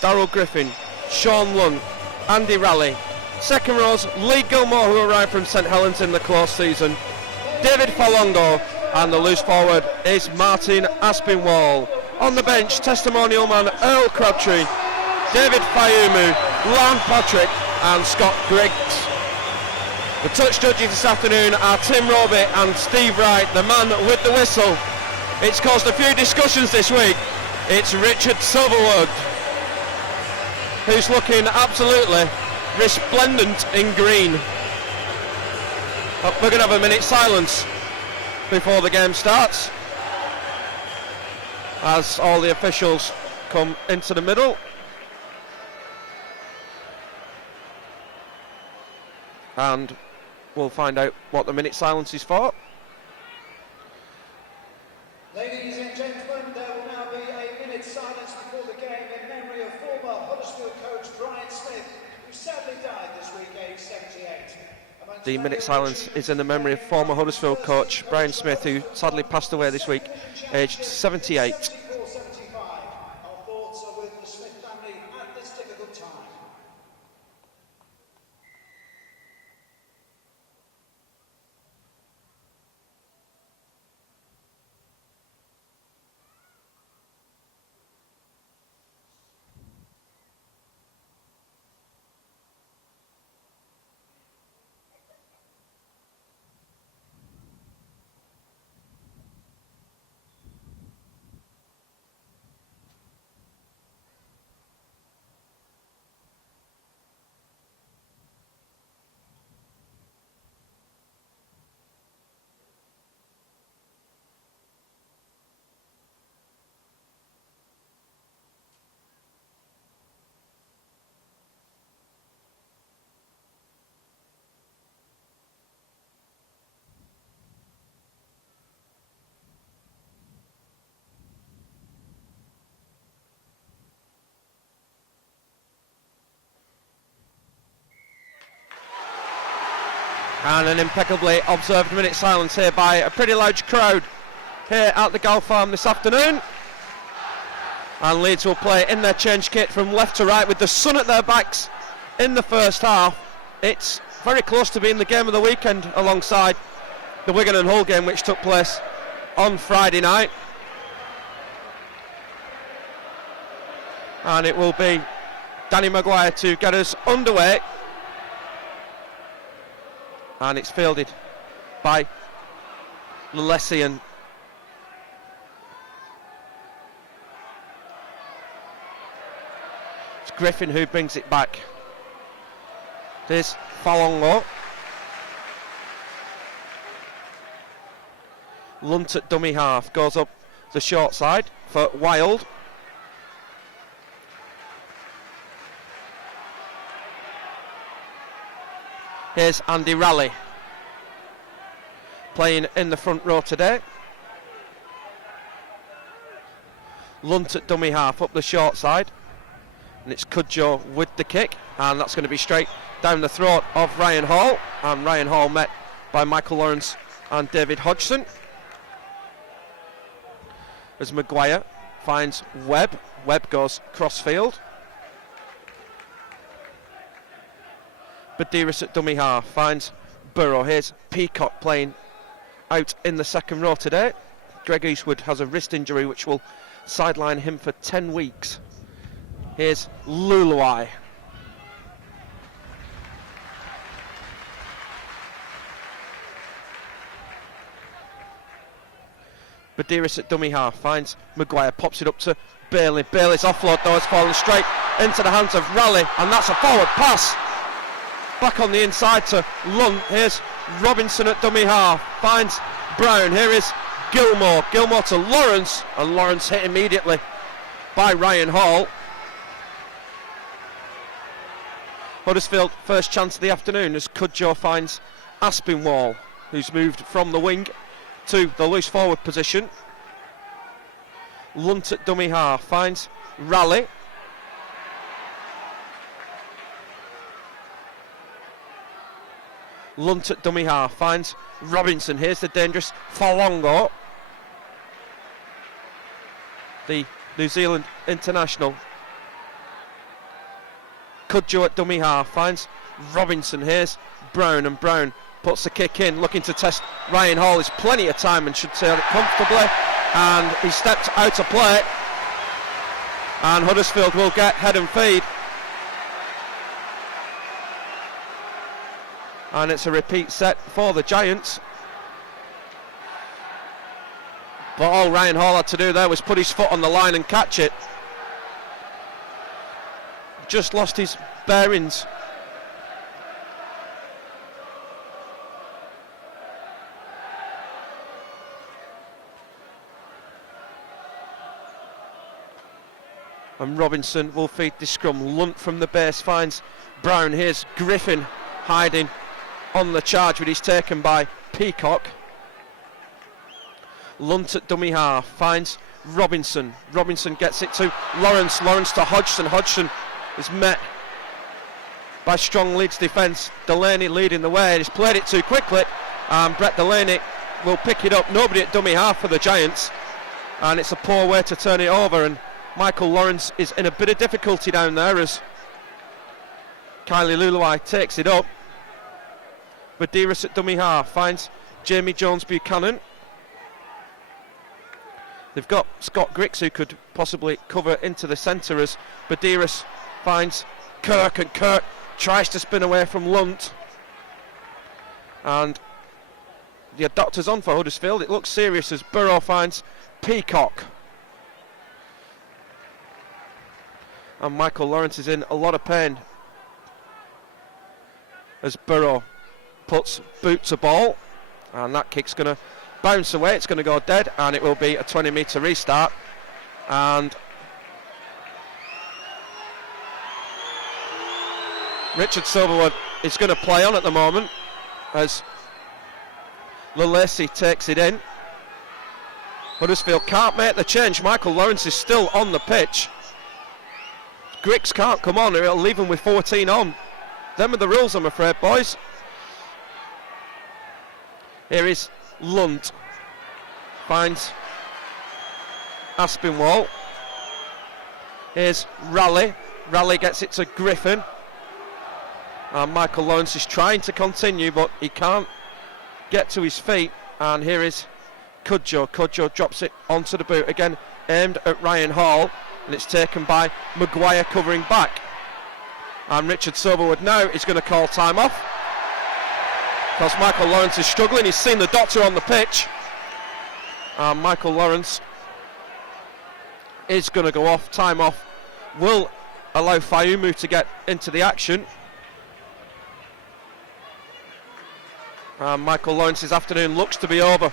Darryl Griffin, Sean Lunt, Andy Raleigh. Second rows, Lee Gilmore, who arrived from St Helens in the close season, David Falongo, and the loose forward is Martin Aspinwall. On the bench, testimonial man Earl Crabtree, David Fayumu, Lan Patrick and Scott Griggs. The touch judges this afternoon are Tim Roby and Steve Wright, the man with the whistle. It's caused a few discussions this week. It's Richard Silverwood, who's looking absolutely resplendent in green. We're going to have a minute's silence before the game starts, as all the officials come into the middle. And we'll find out what the minute silence is for. Ladies and gentlemen, there will now be a minute's silence before the game in memory of former Huddersfield coach Brian Smith, who sadly died this week, aged 78. The minute silence is in the memory of former Huddersfield coach Brian Smith, who sadly passed away this week, aged 78. Our thoughts are with the Smith family at this difficult time. And an impeccably observed minute silence here by a pretty large crowd here at the Golf Farm this afternoon. And Leeds will play in their change kit from left to right with the sun at their backs in the first half. It's very close to being the game of the weekend alongside the Wigan and Hull game, which took place on Friday night. And it will be Danny Maguire to get us underway. And it's fielded by Lessian. It's Griffin who brings it back. There's Falongo. Lunt at dummy half, goes up the short side for Wild. Here's Andy Raleigh, playing in the front row today. Lunt at dummy half, up the short side. And it's Cudjoe with the kick. And that's going to be straight down the throat of Ryan Hall. And Ryan Hall met by Michael Lawrence and David Hodgson. As Maguire finds Webb. Webb goes cross-field. Badiris at dummy half finds Burrow. Here's Peacock playing out in the second row today. Greg Eastwood has a wrist injury which will sideline him for 10 weeks. Here's Luluai. Badiris at dummy half finds Maguire, pops it up to Bailey. Bailey's offload though has fallen straight into the hands of Raleigh, and that's a forward pass. Back on the inside to Lunt. Here's Robinson at dummy half. Finds Brown. Here is Gilmore. Gilmore to Lawrence. And Lawrence hit immediately by Ryan Hall. Huddersfield first chance of the afternoon as Cudjoe finds Aspinwall, who's moved from the wing to the loose forward position. Lunt at dummy half. Finds Raleigh. Lunt at dummy half, finds Robinson. Here's the dangerous Falongo, the New Zealand international. Cudjoe at dummy half finds Robinson. Here's Brown, and Brown puts the kick in, looking to test Ryan Hall. There's plenty of time and should sail it comfortably, and he stepped out of play, and Huddersfield will get head and feed. And it's a repeat set for the Giants. But all Ryan Hall had to do there was put his foot on the line and catch it. Just lost his bearings. And Robinson will feed the scrum. Lunt from the base finds Brown. Here's Griffin hiding on the charge, but he's taken by Peacock. Lunt at dummy half finds Robinson. Robinson gets it to Lawrence. Lawrence to Hodgson. Hodgson is met by strong Leeds defence. Delaney leading the way. He's played it too quickly, and Brett Delaney will pick it up. Nobody at dummy half for the Giants, and it's a poor way to turn it over, and Michael Lawrence is in a bit of difficulty down there as Kylie Luluai takes it up. Badiris at dummy half finds Jamie Jones-Buchanan. They've got Scott Griggs, who could possibly cover into the centre, as Badiris finds Kirk, and Kirk tries to spin away from Lunt. And the doctor's on for Huddersfield. It looks serious as Burrow finds Peacock. And Michael Lawrence is in a lot of pain as Burrow puts boot to ball, and that kick's going to bounce away. It's going to go dead, and it will be a 20-metre restart. And Richard Silverwood is going to play on at the moment as Lalacy takes it in. Huddersfield can't make the change. Michael Lawrence is still on the pitch. Griggs can't come on, it'll leave him with 14 on. Them are the rules, I'm afraid, boys. Here is Lunt. Finds Aspinwall. Here's Raleigh. Raleigh gets it to Griffin. And Michael Lawrence is trying to continue, but he can't get to his feet. And here is Cudjoe. Cudjoe drops it onto the boot again, aimed at Ryan Hall, and it's taken by Maguire covering back. And Richard Silverwood now is going to call time off because Michael Lawrence is struggling. He's seen the doctor on the pitch, and Michael Lawrence is going to go off. Time off will allow Fayumu to get into the action. And Michael Lawrence's afternoon looks to be over.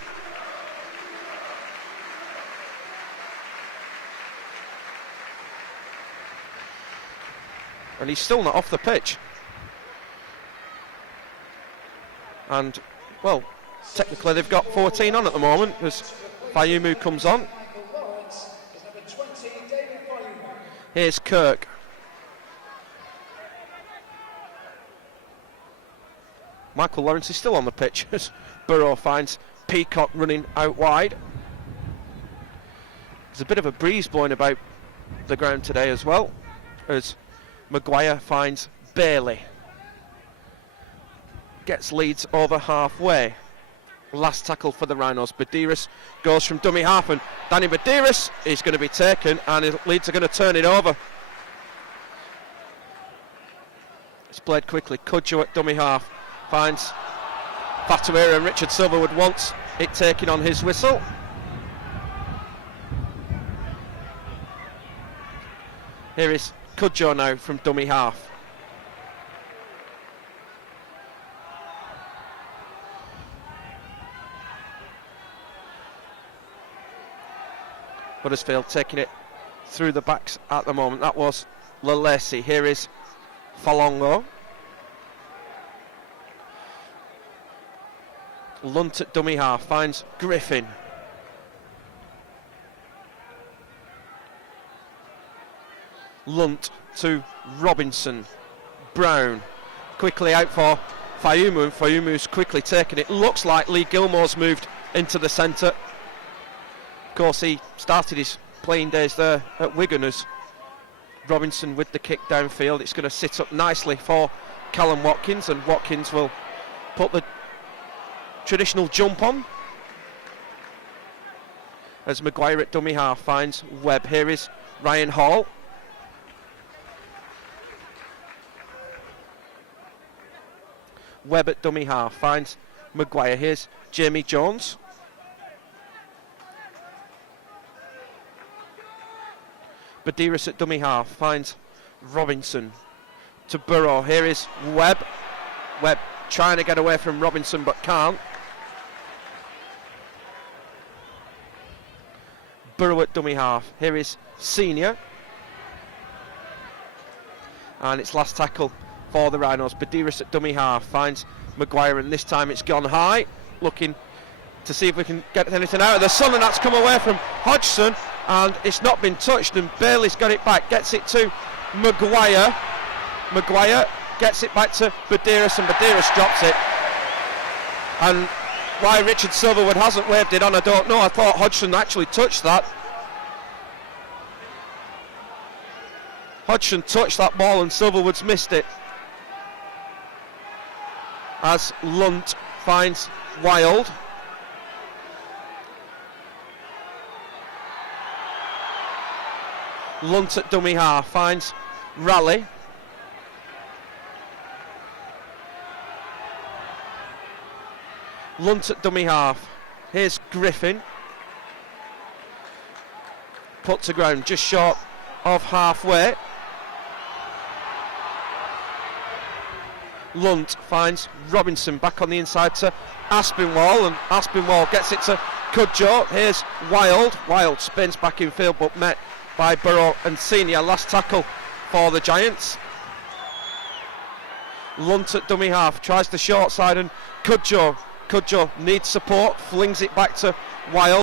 And he's still not off the pitch. And, well, technically they've got 14 on at the moment as Fayumu comes on. Here's Kirk. Michael Lawrence is still on the pitch as Burrow finds Peacock running out wide. There's a bit of a breeze blowing about the ground today as well, as Maguire finds Bailey. Gets Leeds over halfway. Last tackle for the Rhinos. Badiris goes from dummy half, and Danny Badiris is going to be taken, and Leeds are going to turn it over. It's played quickly. Cudjoe at dummy half finds Fatuera, and Richard Silverwood wants it taken on his whistle. Here is Cudjoe now from dummy half. Huddersfield taking it through the backs at the moment. That was Lalacy. Here is Falongo. Lunt at dummy half finds Griffin. Lunt to Robinson. Brown quickly out for Fayumu, and Fayumu's quickly taken it. Looks like Lee Gilmore's moved into the centre. Of course, he started his playing days there at Wigan as Robinson with the kick downfield. It's going to sit up nicely for Callum Watkins, and Watkins will put the traditional jump on as Maguire at dummy half finds Webb. Here is Ryan Hall. Webb at dummy half finds Maguire. Here's Jamie Jones. Badiris at dummy half finds Robinson to Burrow. Here is Webb. Webb trying to get away from Robinson but can't. Burrow at dummy half. Here is Senior. And it's last tackle for the Rhinos. Badiris at dummy half finds Maguire, and this time it's gone high, looking to see if we can get anything out of the sun, and that's come away from Hodgson, and it's not been touched, and Bailey's got it back, gets it to Maguire. Maguire gets it back to Badiris, and Badiris drops it. And why Richard Silverwood hasn't waved it on, I don't know. I thought Hodgson actually touched that. Hodgson touched that ball and Silverwood's missed it. As Lunt finds Wild. Lunt at dummy half finds Raleigh. Lunt at dummy half. Here's Griffin. Put to ground just short of halfway. Lunt finds Robinson back on the inside to Aspinwall, and Aspinwall gets it to Cudjoe. Here's Wild. Wild spins back in field but met by Burrow and Senior. Last tackle for the Giants. Lunt at dummy half tries the short side, and Cudjoe needs support, flings it back to Wild.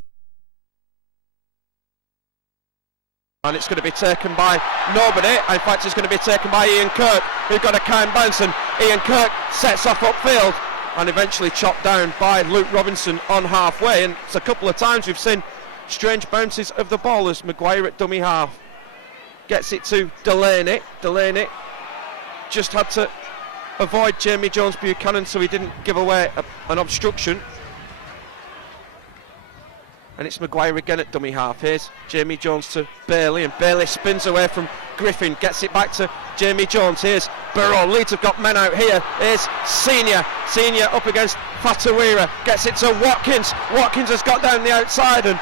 And it's going to be taken by nobody. In fact, it's going to be taken by Ian Kirk, who got a kind bounce, and Ian Kirk sets off upfield and eventually chopped down by Luke Robinson on halfway. And it's a couple of times we've seen strange bounces of the ball as Maguire at dummy half gets it to Delaney. Delaney just had to avoid Jamie Jones Buchanan so he didn't give away an obstruction. And it's Maguire again at dummy half. Here's Jamie Jones to Bailey, and Bailey spins away from Griffin, gets it back to Jamie Jones. Here's Burrow. Leeds have got men out here. Here's Senior. Senior up against Fatawira, gets it to Watkins. Watkins has got down the outside, and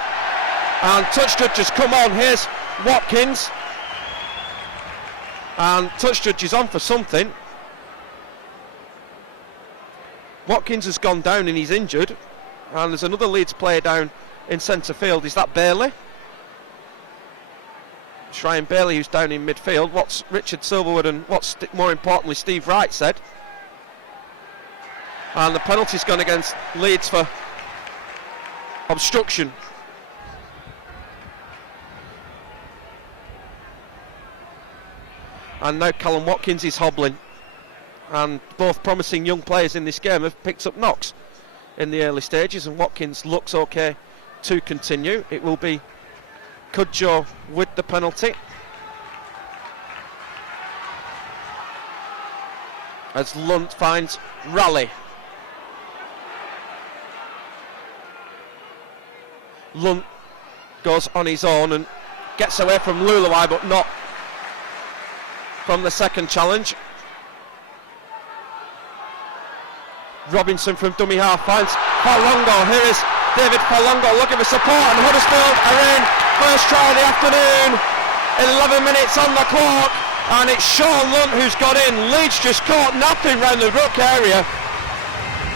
touch judges come on. Here's Watkins, and touch judge is on for something. Watkins has gone down and he's injured, and there's another Leeds player down in centre field. Is that Bailey? It's Ryan Bailey who's down in midfield. What's Richard Silverwood and what's more importantly Steve Wright said. And the penalty's gone against Leeds for obstruction. And now Callum Watkins is hobbling, and both promising young players in this game have picked up knocks in the early stages, and Watkins looks okay to continue. It will be Cudjoe with the penalty as Lunt finds Raleigh. Lunt goes on his own and gets away from Luluai, but not from the second challenge. Robinson from dummy half finds Falongo. Here is David Falongo looking for support, and Huddersfield are in. First try of the afternoon, 11 minutes on the clock, and it's Sean Lunt who's got in. Leeds just caught napping round the ruck area.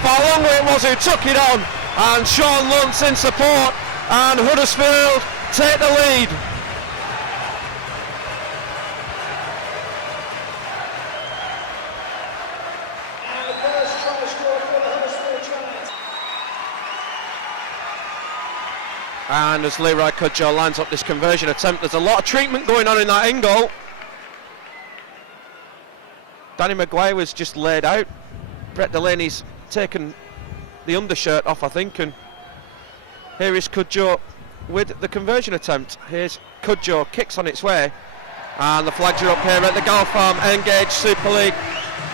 Falongo it was who took it on, and Sean Lunt's in support, and Huddersfield take the lead. And as Leroy Cudjoe lines up this conversion attempt, there's a lot of treatment going on in that end goal. Danny Maguire was just laid out. Brett Delaney's taken the undershirt off, I think, and here is Cudjoe with the conversion attempt. Here's Cudjoe, kicks on its way, And the flags are up here at the Golf Farm Engage Super League.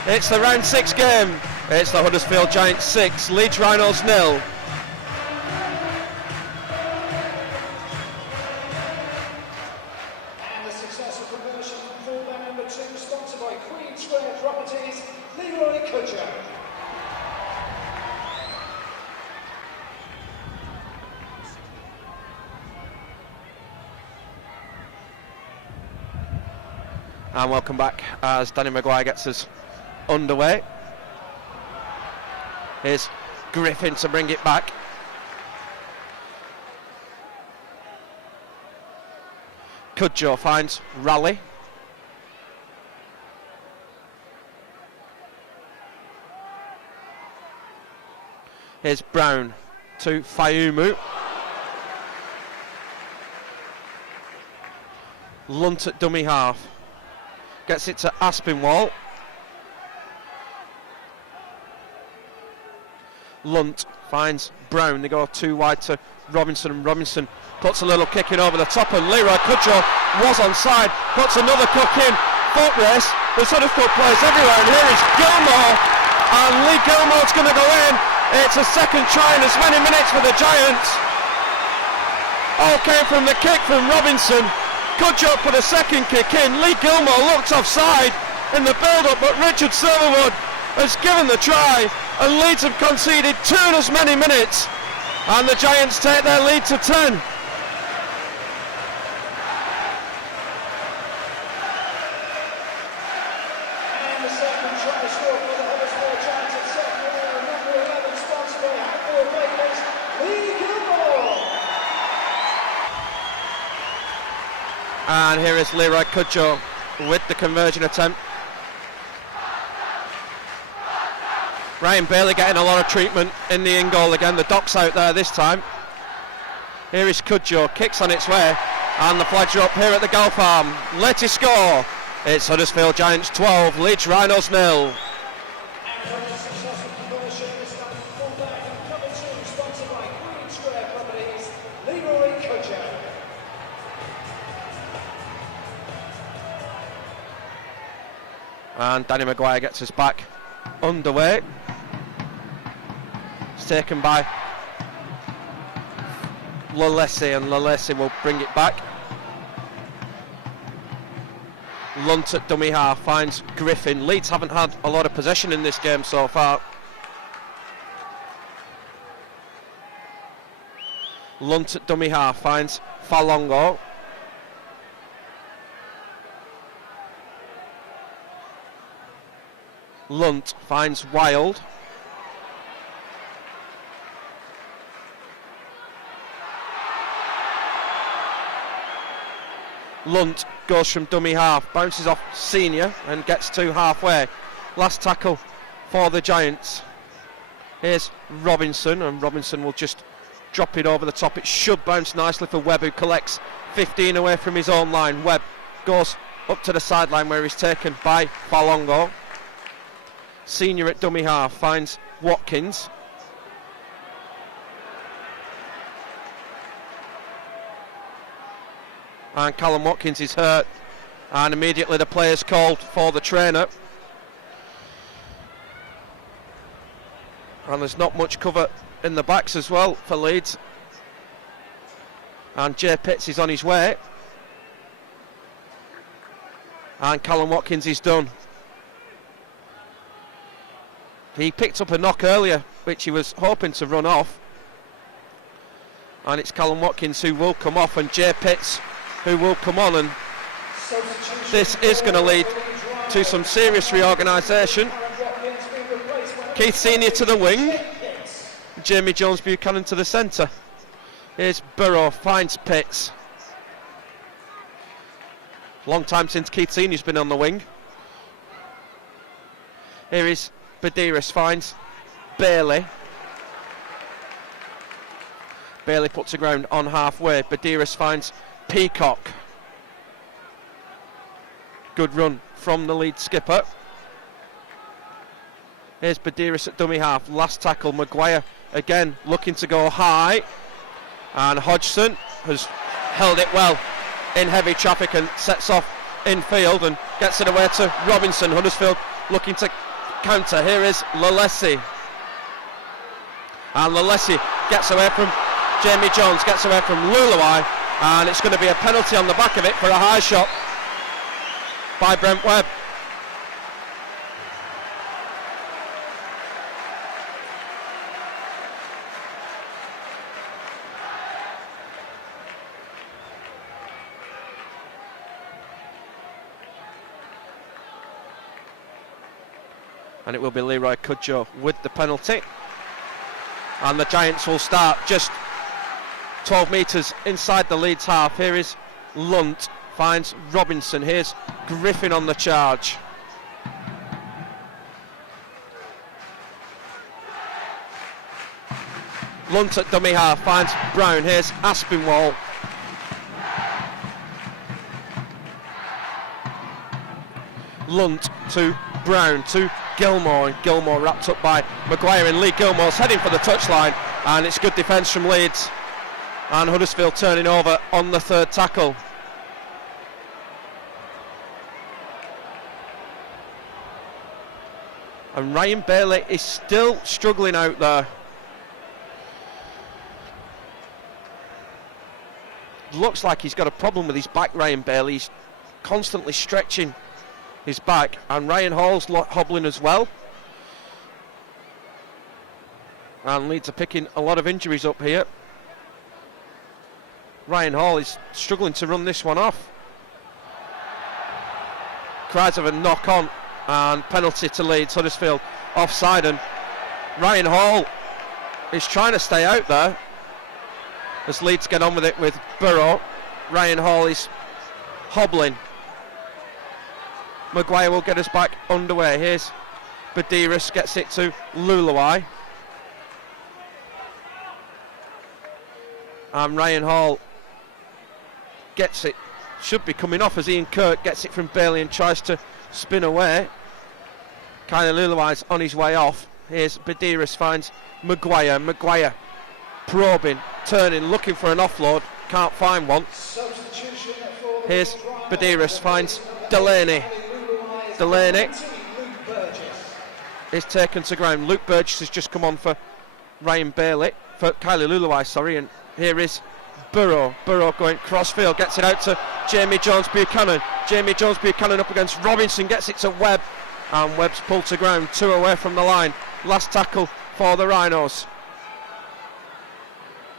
It's the round 6 game. It's the Huddersfield Giants 6, Leeds Rhinos 0. And the successful conversion from fullback number 2, sponsored by Queen Square Properties, Leroy Kutcher. And welcome back as Danny Maguire gets us underway. Here's Griffin to bring it back. Kudjoe finds Raleigh. Here's Brown to Fayumu. Lunt at dummy half. Gets it to Aspinwall. Lunt finds Brown. They go too wide to Robinson, and Robinson puts a little kick in over the top, and Leroy Kudjoe was onside, puts another cook in. Foot race. There's Huddersfield players everywhere, and here is Gilmore, and Lee Gilmore's going to go in. It's a second try in as many minutes for the Giants. All came from the kick from Robinson. Kudjoe put a second kick in. Lee Gilmore looked offside in the build-up, but Richard Silverwood has given the try, and Leeds have conceded 2 in as many minutes, and the Giants take their lead to 10. And the second try scored for the Huddersfield Giants at second row, number 11, sponsored by Hatfield Bakers, Lee Gilmore. And here is Leroy Kudjoe with the conversion attempt. Ryan Bailey getting a lot of treatment in the in-goal again. The Doc's out there this time. Here is Kudjoe, kicks on its way, and the flags are up here at the Golf Farm. Latest score, it's Huddersfield Giants 12, Leeds Rhinos 0. And from the successful conversion, this time fullback number 2, sponsored by Queen Square Properties, Leroy Kutcher. And Danny Maguire gets us back underway. It's taken by Lalesi, and Lalesi will bring it back. Lunt at dummy half finds Griffin. Leeds haven't had a lot of possession in this game so far. Lunt at dummy half finds Falongo. Lunt finds Wild. Lunt goes from dummy half, bounces off Senior and gets to halfway. Last tackle for the Giants. Here's Robinson, and Robinson will just drop it over the top. It should bounce nicely for Webb, who collects 15 away from his own line. Webb goes up to the sideline where he's taken by Falongo. Senior at dummy half finds Watkins. And Callum Watkins is hurt, and immediately the player's called for the trainer. And there's not much cover in the backs as well for Leeds. And Jay Pitts is on his way. And Callum Watkins is done. He picked up a knock earlier, which he was hoping to run off. And it's Callum Watkins who will come off, and Jay Pitts who will come on, and this is going to lead to some serious reorganisation. Keith Senior to the wing, Jamie Jones Buchanan to the centre. Here's Burrow, finds Pitts. Long time since Keith Senior's been on the wing. Here is Badiris, finds Bailey. Bailey puts the ground on halfway. Badiris finds Peacock. Good run from the lead skipper. Here's Badiris at dummy half. Last tackle, Maguire again looking to go high. And Hodgson has held it well in heavy traffic and sets off infield and gets it away to Robinson. Huddersfield looking to counter. Here is Lalesi. And Lalesi gets away from Jamie Jones, gets away from Luluai, and it's going to be a penalty on the back of it for a high shot by Brent Webb. And it will be Leroy Cudjoe with the penalty. And the Giants will start just 12 metres inside the Leeds half. Here is Lunt, finds Robinson. Here's Griffin on the charge. Lunt at dummy half, finds Brown. Here's Aspinwall. Lunt to Brown to Gilmore, and Gilmore wrapped up by Maguire, and Lee Gilmore's heading for the touchline, and it's good defence from Leeds, and Huddersfield turning over on the third tackle. And Ryan Bailey is still struggling out there. Looks like he's got a problem with his back, Ryan Bailey. He's constantly stretching his back, and Ryan Hall's hobbling as well. And Leeds are picking a lot of injuries up here. Ryan Hall is struggling to run this one off. Cries of a knock on, and penalty to Leeds. Huddersfield offside, and Ryan Hall is trying to stay out there as Leeds get on with it with Burrow. Ryan Hall is hobbling. Maguire will get us back underway. Here's Badiris, gets it to Luluai. And Ryan Hall gets it, should be coming off as Ian Kirk gets it from Bailey and tries to spin away. Kylie Luluai's on his way off. Here's Badiris, finds Maguire. Maguire probing, turning, looking for an offload, can't find one. Here's Badiris, finds Delaney. Delaney is taken to ground. Luke Burgess has just come on for Ryan Bailey, for Kylie Luluai, sorry, and here is Burrow. Burrow going crossfield, gets it out to Jamie Jones-Buchanan. Jamie Jones-Buchanan up against Robinson, gets it to Webb, and Webb's pulled to ground, 2 away from the line. Last tackle for the Rhinos.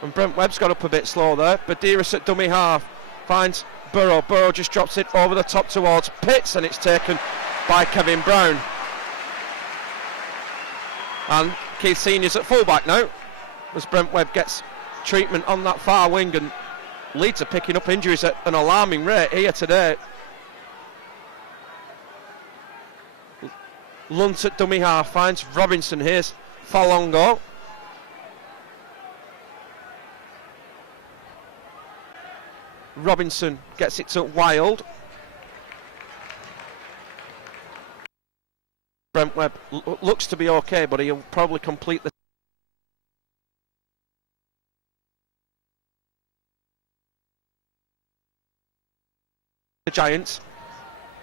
And Brent Webb's got up a bit slow there. Badiris at dummy half, finds Burrow. Burrow just drops it over the top towards Pitts, and it's taken by Kevin Brown. And Keith Senior's at fullback now, as Brent Webb gets treatment on that far wing, and Leeds are picking up injuries at an alarming rate here today. Lunt at dummy half, finds Robinson. Here's Falongo. Robinson gets it to Wild. Brent Webb looks to be okay, but he'll probably complete the Giants.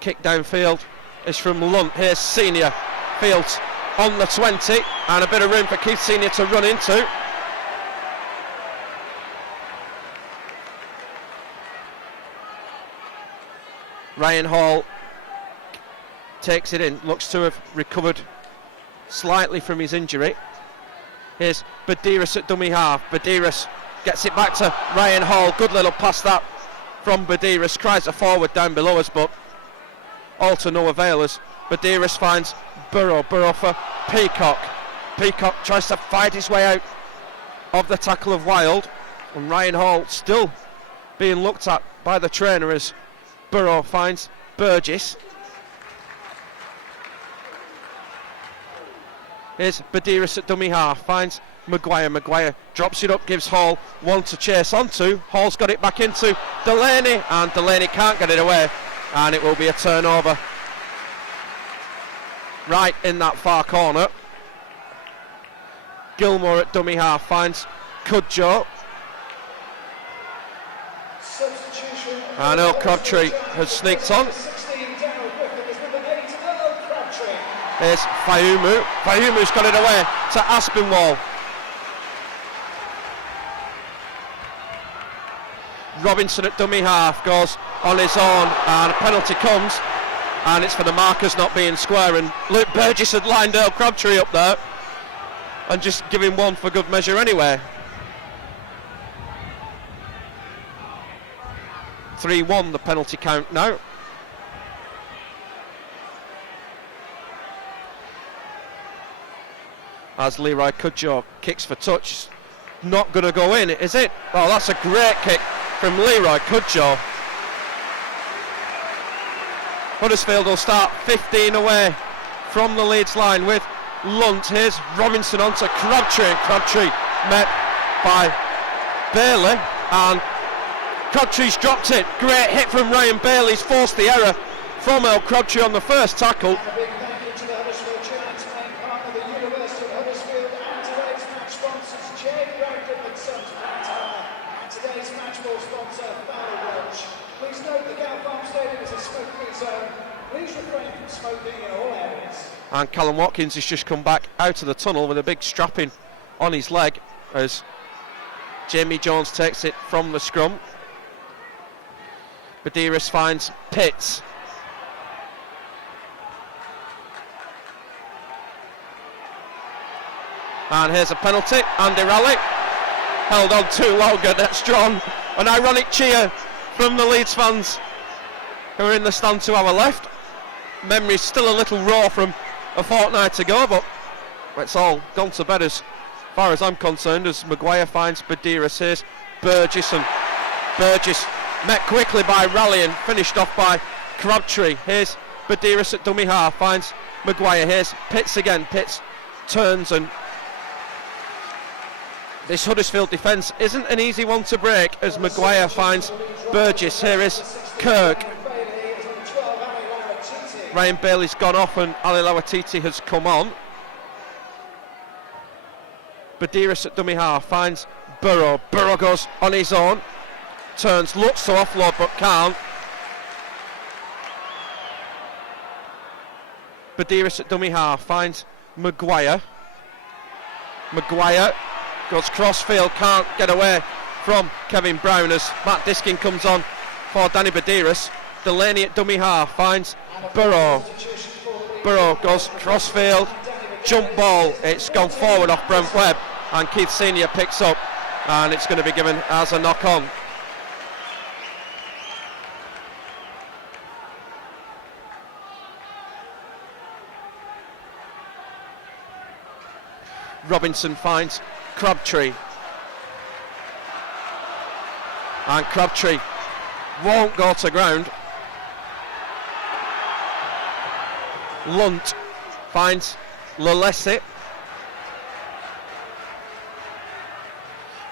Kick downfield is from Lunt. Here's Senior. Fields on the 20, and a bit of room for Keith Senior to run into. Ryan Hall takes it in, looks to have recovered slightly from his injury. Here's Badiris at dummy half. Badiris gets it back to Ryan Hall. Good little pass that from Badiris. Tries a forward down below us, but all to no avail as Badiris finds Burrow. Burrow for Peacock. Peacock tries to fight his way out of the tackle of Wild, and Ryan Hall still being looked at by the trainer as Burrow finds Burgess. Here's Badiris at dummy half, finds Maguire. Maguire drops it up, gives Hall one to chase onto. Hall's got it back into Delaney, and Delaney can't get it away, and it will be a turnover right in that far corner. Gilmore at dummy half finds Cudjoe. Substitution And Earl Crabtree has sneaked on. 16 Darryl Griffin, there's number 8 Earl Crabtree. Here's Fayumu. Fayumu's got it away to Aspinwall. Robinson at dummy half goes on his own, and a penalty comes, and it's for the markers not being square. And Luke Burgess had lined Earl Crabtree up there and just give him one for good measure anyway. 3-1 the penalty count now. As Leroy Cudjoe kicks for touch. Not going to go in, is it? Oh, that's a great kick from Leroy Cudjoe. Huddersfield will start 15 away from the Leeds line with Lunt. Here's Robinson onto Crabtree, and Crabtree met by Bailey, and Crabtree's dropped it. Great hit from Ryan Bailey. He's forced the error from Earl Crabtree on the first tackle. A big thank you to the Huddersfield Giants, main partner, the University of Huddersfield, and today's match sponsors, J. Bragdon and Sons Mantower, and today's match ball sponsor, Barrel Watch. Please note the Gal Farm Stadium is a smoke-free zone. Please refrain from smoking in all areas. And Callum Watkins has just come back out of the tunnel with a big strapping on his leg as Jamie Jones takes it from the scrum. Badiris finds Pitts. And here's a penalty. Andy Raleigh held on too long, and that's drawn an ironic cheer from the Leeds fans who are in the stand to our left. Memory's still a little raw from a fortnight ago, but it's all gone to bed as far as I'm concerned, as Maguire finds Badiris. Here's Burgess, and Burgess met quickly by Raleigh and finished off by Crabtree. Here's Badiris at dummy half, finds Maguire. Here's Pitts again. Pitts turns, and this Huddersfield defence isn't an easy one to break as Maguire finds Burgess. Here is Kirk. Ryan Bailey's gone off and Ali Lawatiti has come on. Badiris at dummy half finds Burrow. Burrow goes on his own. Turns, looks to offload but can't. Badiris at dummy half finds Maguire. Maguire goes crossfield, can't get away from Kevin Brown as Matt Diskin comes on for Danny Badiris. Delaney at dummy half finds Burrow. Burrow goes crossfield, jump ball, it's gone forward off Brent Webb, and Keith Senior picks up, and it's going to be given as a knock on. Robinson finds Crabtree, and Crabtree won't go to ground. Lunt finds Lalesi.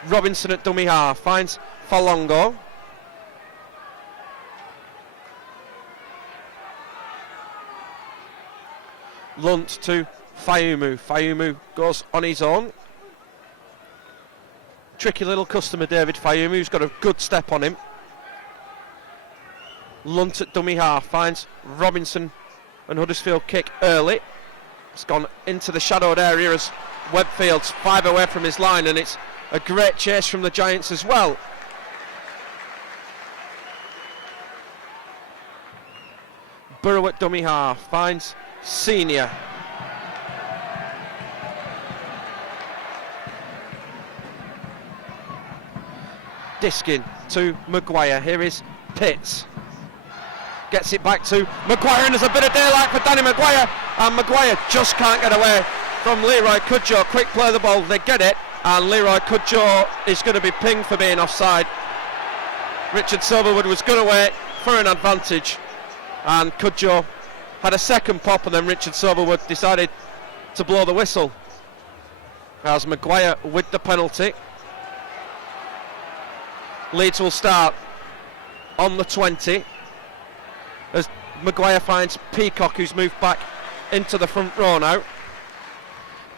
Robinson at dummy half finds Falongo. Lunt to Fayumu. Fayumu goes on his own. Tricky little customer, David Fayumu, who's got a good step on him. Lunt at dummy half finds Robinson, and Huddersfield kick early. It's gone into the shadowed area as Webfield's 5 away from his line, and it's a great chase from the Giants as well. Burrow at dummy half finds Senior. Diskin to Maguire. Here is Pitts. Gets it back to Maguire, and there's a bit of daylight for Danny Maguire, and Maguire just can't get away from Leroy Cudjoe. Quick play of the ball, they get it, and Leroy Cudjoe is going to be pinged for being offside. Richard Silverwood was going to wait for an advantage, and Cudjoe had a second pop, and then Richard Silverwood decided to blow the whistle as Maguire with the penalty. Leeds will start on the 20 as Maguire finds Peacock, who's moved back into the front row now.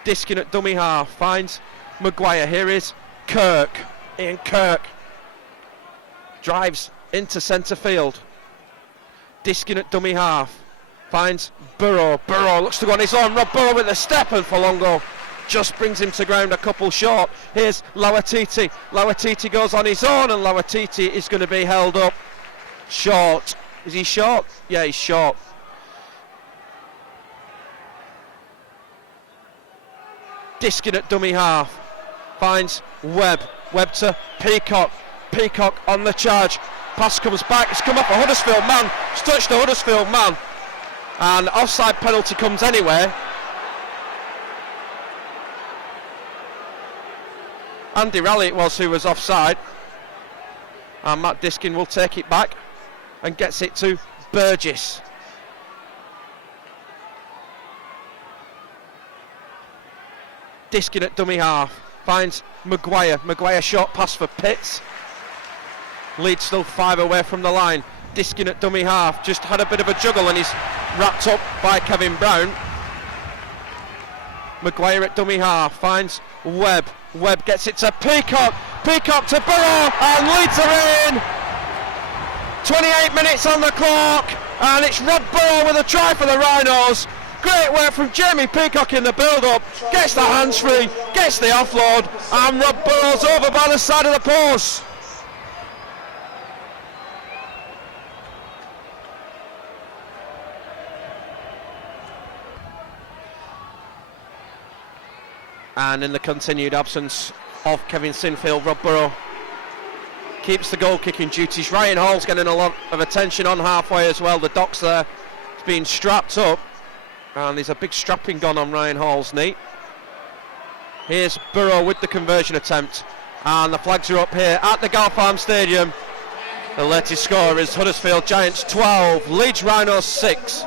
Diskin at dummy half finds Maguire. Here is Kirk. Ian Kirk drives into centre field. Diskin at dummy half. Finds Burrow. Burrow looks to go on his own. Rob Burrow with a step, and Falongo just brings him to ground a couple short. Here's Lawatiti. Lawatiti goes on his own, and Lawatiti is going to be held up short. Is he short? Yeah, he's short. Diskin at dummy half. Finds Webb. Webb to Peacock. Peacock on the charge. Pass comes back. It's come off a Huddersfield man. It's touched a Huddersfield man. And offside penalty comes anyway. Andy Raleigh it was who was offside. And Matt Diskin will take it back and gets it to Burgess. Diskin at dummy half. Finds Maguire. Maguire short pass for Pitts. Leeds still 5 away from the line. Diskin at dummy half. Just had a bit of a juggle and he's wrapped up by Kevin Brown. Maguire at dummy half. Finds Webb. Webb gets it to Peacock. Peacock to Burrow. And Leeds are in. 28 minutes on the clock. And it's Rob Burrow with a try for the Rhinos. Great work from Jamie Peacock in the build-up. Gets the hands free, gets the offload, and Rob Burrow's over by the side of the post. And in the continued absence of Kevin Sinfield, Rob Burrow keeps the goal-kicking duties. Ryan Hall's getting a lot of attention on halfway as well. The Doc's there. He's being strapped up. And there's a big strapping gun on Ryan Hall's knee. Here's Burrow with the conversion attempt. And the flags are up here at the Gal Farm Stadium. The latest score is Huddersfield Giants 12, Leeds Rhinos 6.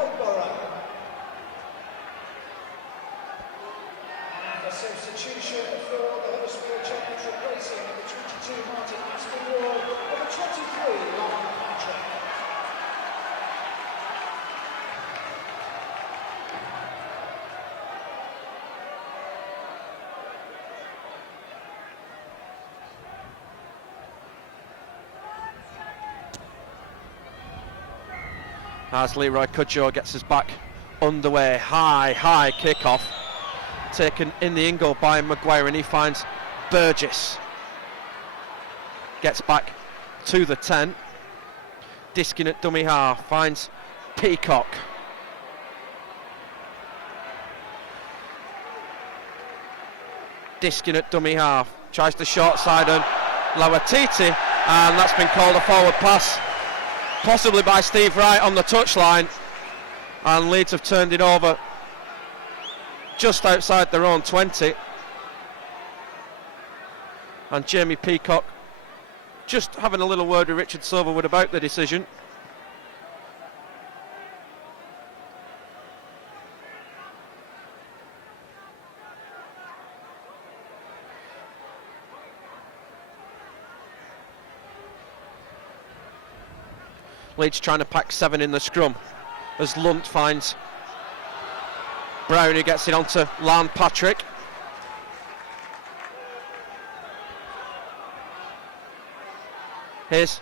As Leroy Cudjoe gets us back underway. High kick-off. Taken in the in-goal by Maguire, and he finds Burgess. Gets back to the 10. Diskin at dummy half. Finds Peacock. Diskin at dummy half. Tries the short side on Lawatiti, and that's been called a forward pass. Possibly by Steve Wright on the touchline, and Leeds have turned it over just outside their own 20. And Jamie Peacock just having a little word with Richard Silverwood about the decision. Leeds trying to pack 7 in the scrum as Lunt finds Brown, who gets it onto Lan Patrick. Here's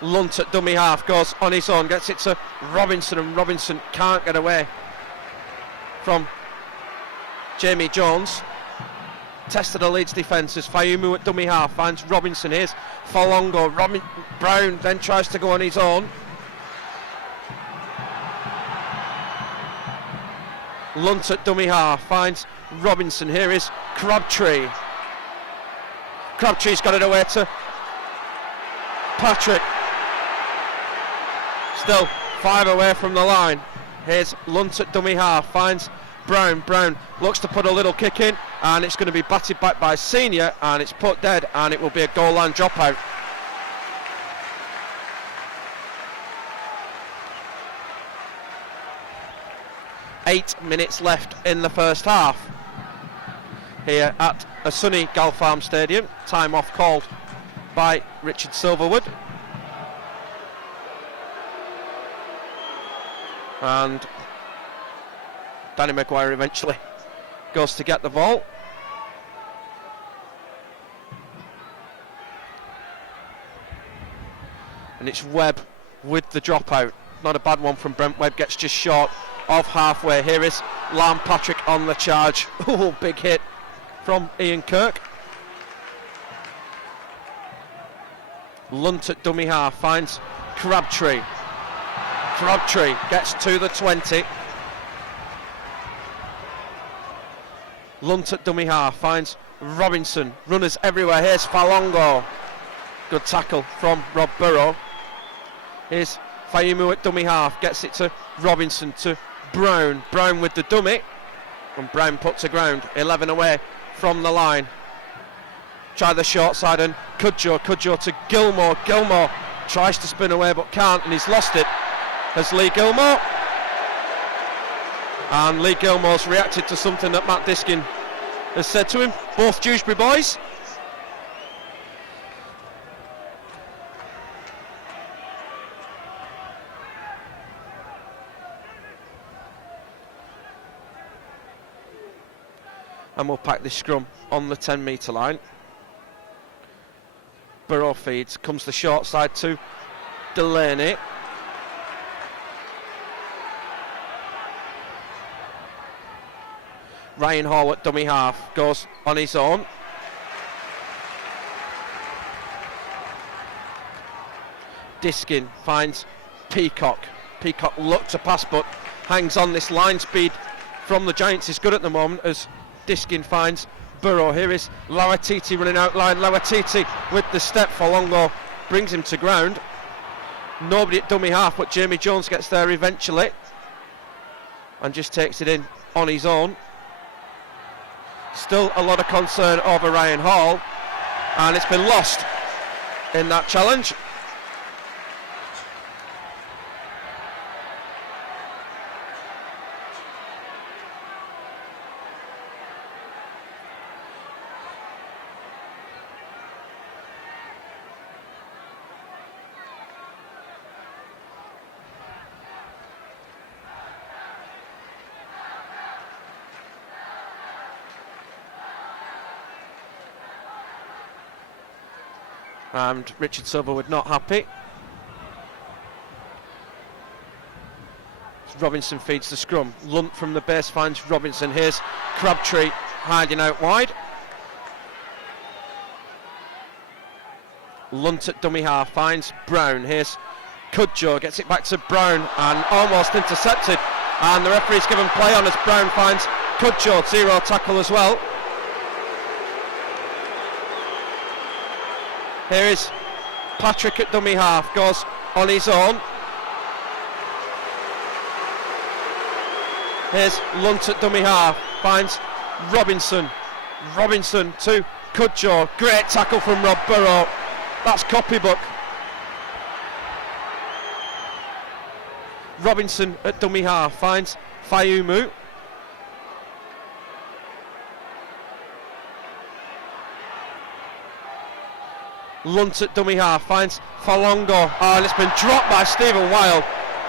Lunt at dummy half, goes on his own, gets it to Robinson, and Robinson can't get away from Jamie Jones. Tested the Leeds defence as Fayumu at dummy half finds Robinson. Here's Falongo. Brown then tries to go on his own. Lunt at dummy half finds Robinson. Here is Crabtree. Crabtree's got it away to Patrick. Still 5 away from the line. Here's Lunt at dummy half finds Brown. Brown looks to put a little kick in, and it's going to be batted back by Senior, and it's put dead, and it will be a goal line dropout. Eight minutes left in the first half here at a sunny Gal Farm Stadium. Time off called by Richard Silverwood. And Danny Maguire eventually goes to get the ball. And it's Webb with the dropout. Not a bad one from Brent. Webb gets just short of halfway. Here is Lam Patrick on the charge. Oh, big hit from Ian Kirk. Lunt at dummy half finds Crabtree. Crabtree gets to the 20. Lunt at dummy half finds Robinson. Runners everywhere. Here's Falongo. Good tackle from Rob Burrow. Here's Fayumu at dummy half. Gets it to Robinson, to Brown. Brown with the dummy. And Brown put to ground. 11 away from the line. Try the short side and Cudjoe to Gilmore. Gilmore tries to spin away but can't, and he's lost it. Has Lee Gilmore. And Lee Gilmore's reacted to something that Matt Diskin has said to him. Both Dewsbury boys. And we'll pack this scrum on the 10 metre line. Burrow feeds, comes the short side to Delaney. Ryan Hall at dummy half, goes on his own. Diskin finds Peacock. Peacock looked to pass but hangs on. This line speed from the Giants is good at the moment as Diskin finds Burrow. Here is Lawatiti running out line. Lawatiti with the step. Falongo brings him to ground. Nobody at dummy half, but Jamie Jones gets there eventually and just takes it in on his own. Still a lot of concern over Ryan Hall, and it's been lost in that challenge. And Richard Silverwood not happy. Robinson feeds the scrum. Lunt from the base finds Robinson. Here's Crabtree hiding out wide. Lunt at dummy half finds Brown. Here's Cudjoe, gets it back to Brown and almost intercepted. And the referee's given play on as Brown finds Cudjoe. Zero tackle as well. Here is Patrick at dummy half, goes on his own. Here's Lunt at dummy half, finds Robinson. Robinson to Cudjoe. Great tackle from Rob Burrow. That's copybook. Robinson at dummy half, finds Fayumu. Lunt at dummy half finds Falongo, and it's been dropped by Stephen Wild,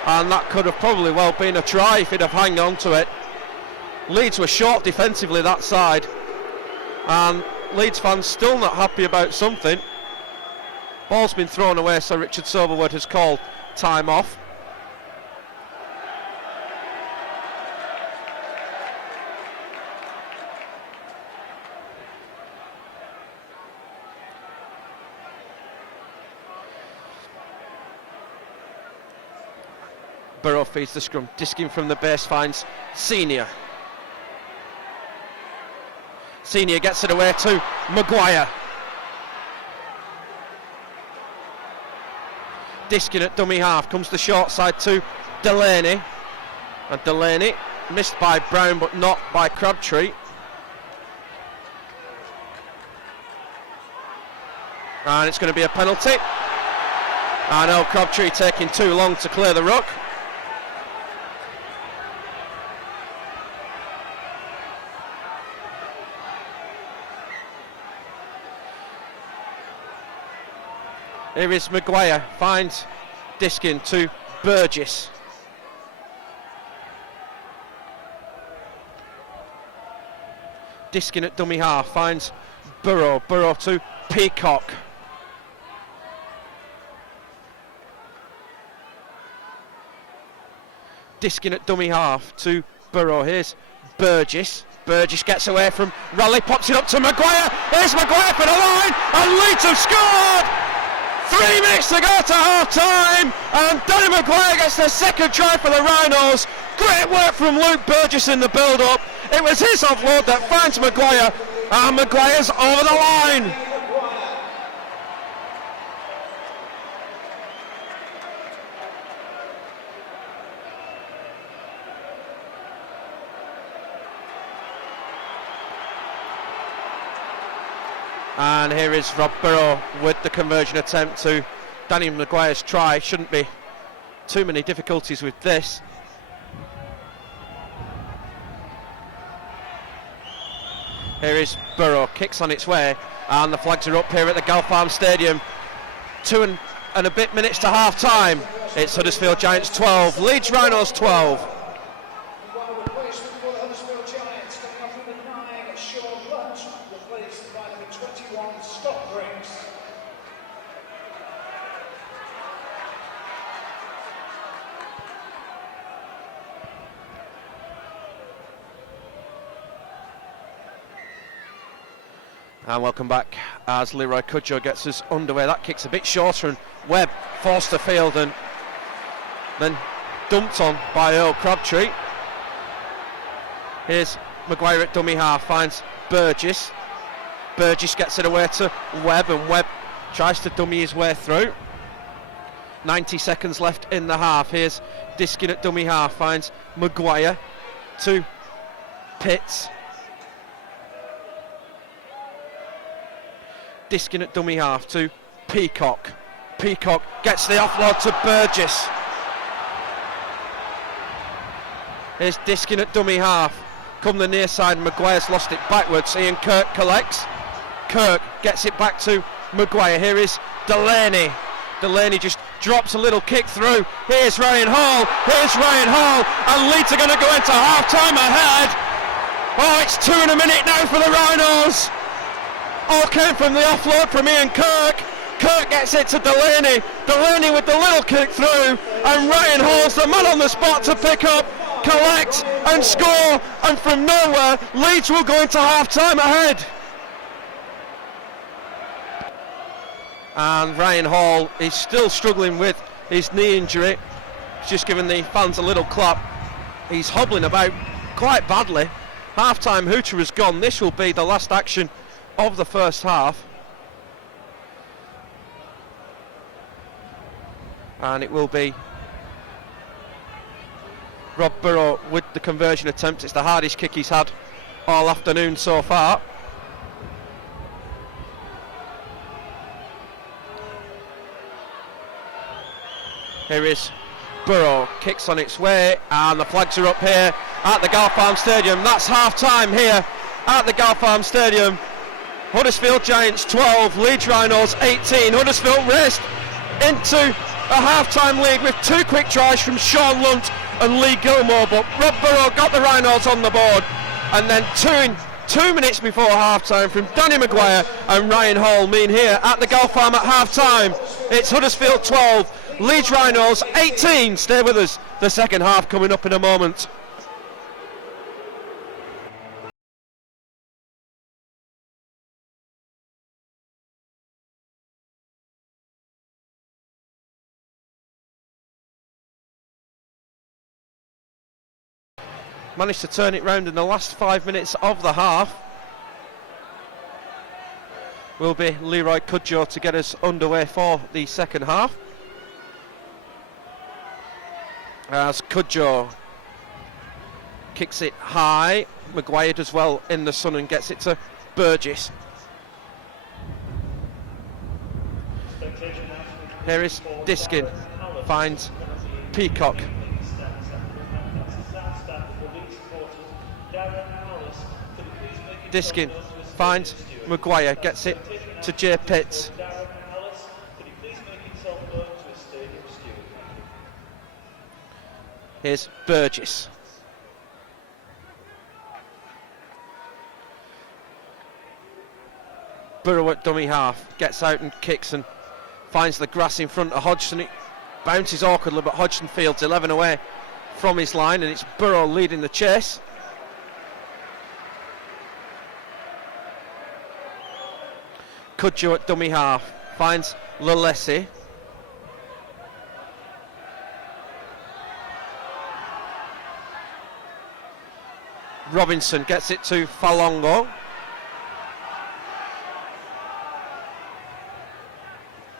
and that could have probably well been a try if he'd have hung on to it. Leeds were short defensively that side, and Leeds fans still not happy about something. Ball's been thrown away, so Richard Silverwood has called time off. Burrow feeds the scrum. Diskin from the base finds Senior. Senior gets it away to Maguire. Diskin at dummy half, comes the short side to Delaney. And Delaney missed by Brown but not by Crabtree. And it's going to be a penalty. And El Crabtree taking too long to clear the ruck. Here is Maguire, finds Diskin to Burgess. Diskin at dummy half, finds Burrow. Burrow to Peacock. disking at dummy half to Burrow. Here's Burgess. Burgess gets away from Raleigh, pops it up to Maguire. Here's Maguire for the line, and Leeds have scored! 3 minutes to go to half time, and Danny Maguire gets the second try for the Rhinos. Great work from Luke Burgess in the build-up. It was his offload that finds Maguire, and Maguire's over the line. And here is Rob Burrow with the conversion attempt to Danny Maguire's try. Shouldn't be too many difficulties with this. Here is Burrow, kicks on its way, and the flags are up here at the Gulf Farm Stadium. 2 and a bit minutes to half time. It's Huddersfield Giants 12, Leeds Rhinos 12. While replacement for the Huddersfield Giants coming off number 9, Sean Lunt, replaced by number 21, Scott Briggs. And welcome back as Leroy Cudjoe gets us underway. That kick's a bit shorter, and Webb forced to field and then dumped on by Earl Crabtree. Here's Maguire at dummy half, finds Burgess. Burgess gets it away to Webb, and Webb tries to dummy his way through. 90 seconds left in the half. Here's Diskin at dummy half, finds Maguire to Pitts. Diskin at dummy half to Peacock. Peacock gets the offload to Burgess. Here's Diskin at dummy half. Come the near side, Maguire's lost it backwards. Ian Kirk collects. Kirk gets it back to Maguire. Here is Delaney. Delaney just drops a little kick through. Here's Ryan Hall. Here's Ryan Hall. And Leeds are going to go into half time ahead. Oh, it's 2 and a minute now for the Rhinos. All came from the offload from Ian Kirk. Kirk gets it to Delaney. Delaney with the little kick through, and Ryan Hall's the man on the spot to pick up, collect and score, and from nowhere Leeds will go into half time ahead. And Ryan Hall is still struggling with his knee injury. He's just given the fans a little clap. He's hobbling about quite badly. Half time hooter has gone. This will be the last action of the first half, and it will be Rob Burrow with the conversion attempt. It's the hardest kick he's had all afternoon so far. Here is Burrow, kicks on its way, and the flags are up here at the Gulf Farm Stadium. That's half time here at the Gulf Farm Stadium. Huddersfield Giants 12, Leeds Rhinos 18. Huddersfield raced into a half-time lead with 2 quick tries from Sean Lunt and Lee Gilmore, but Rob Burrow got the Rhinos on the board, and then 2 minutes before half-time from Danny Maguire and Ryan Hall mean here at the Gulf Farm at half-time. It's Huddersfield 12, Leeds Rhinos 18. Stay with us, the second half coming up in a moment. Managed to turn it round in the last 5 minutes of the half. Will be Leroy Cudjoe to get us underway for the second half. As Cudjoe kicks it high, Maguire does well in the sun and gets it to Burgess. Here is Diskin, finds Peacock. Diskin finds Maguire, gets it to Jay Pitts. Here's Burgess. Burrow at dummy half, gets out and kicks and finds the grass in front of Hodgson. It bounces awkwardly, but Hodgson fields 11 away from his line, and it's Burrow leading the chase. Cudjoe at dummy half, finds Lalesi. Robinson gets it to Falongo.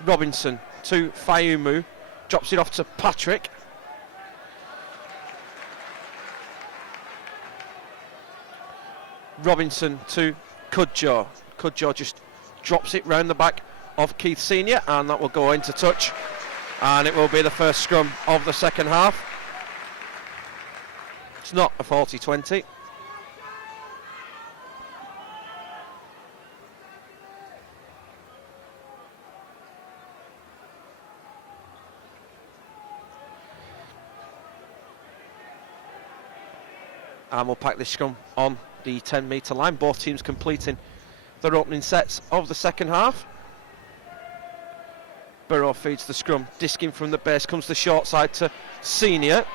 Robinson to Fayumu, drops it off to Patrick. Robinson to Cudjoe. Cudjoe just drops it round the back of Keith Senior, and that will go into touch, and it will be the first scrum of the second half. It's not a 40-20. And we'll pack this scrum on the 10-metre line. Both teams completing their opening sets of the second half. Burrow feeds the scrum. Disking from the base, comes the short side to Senior.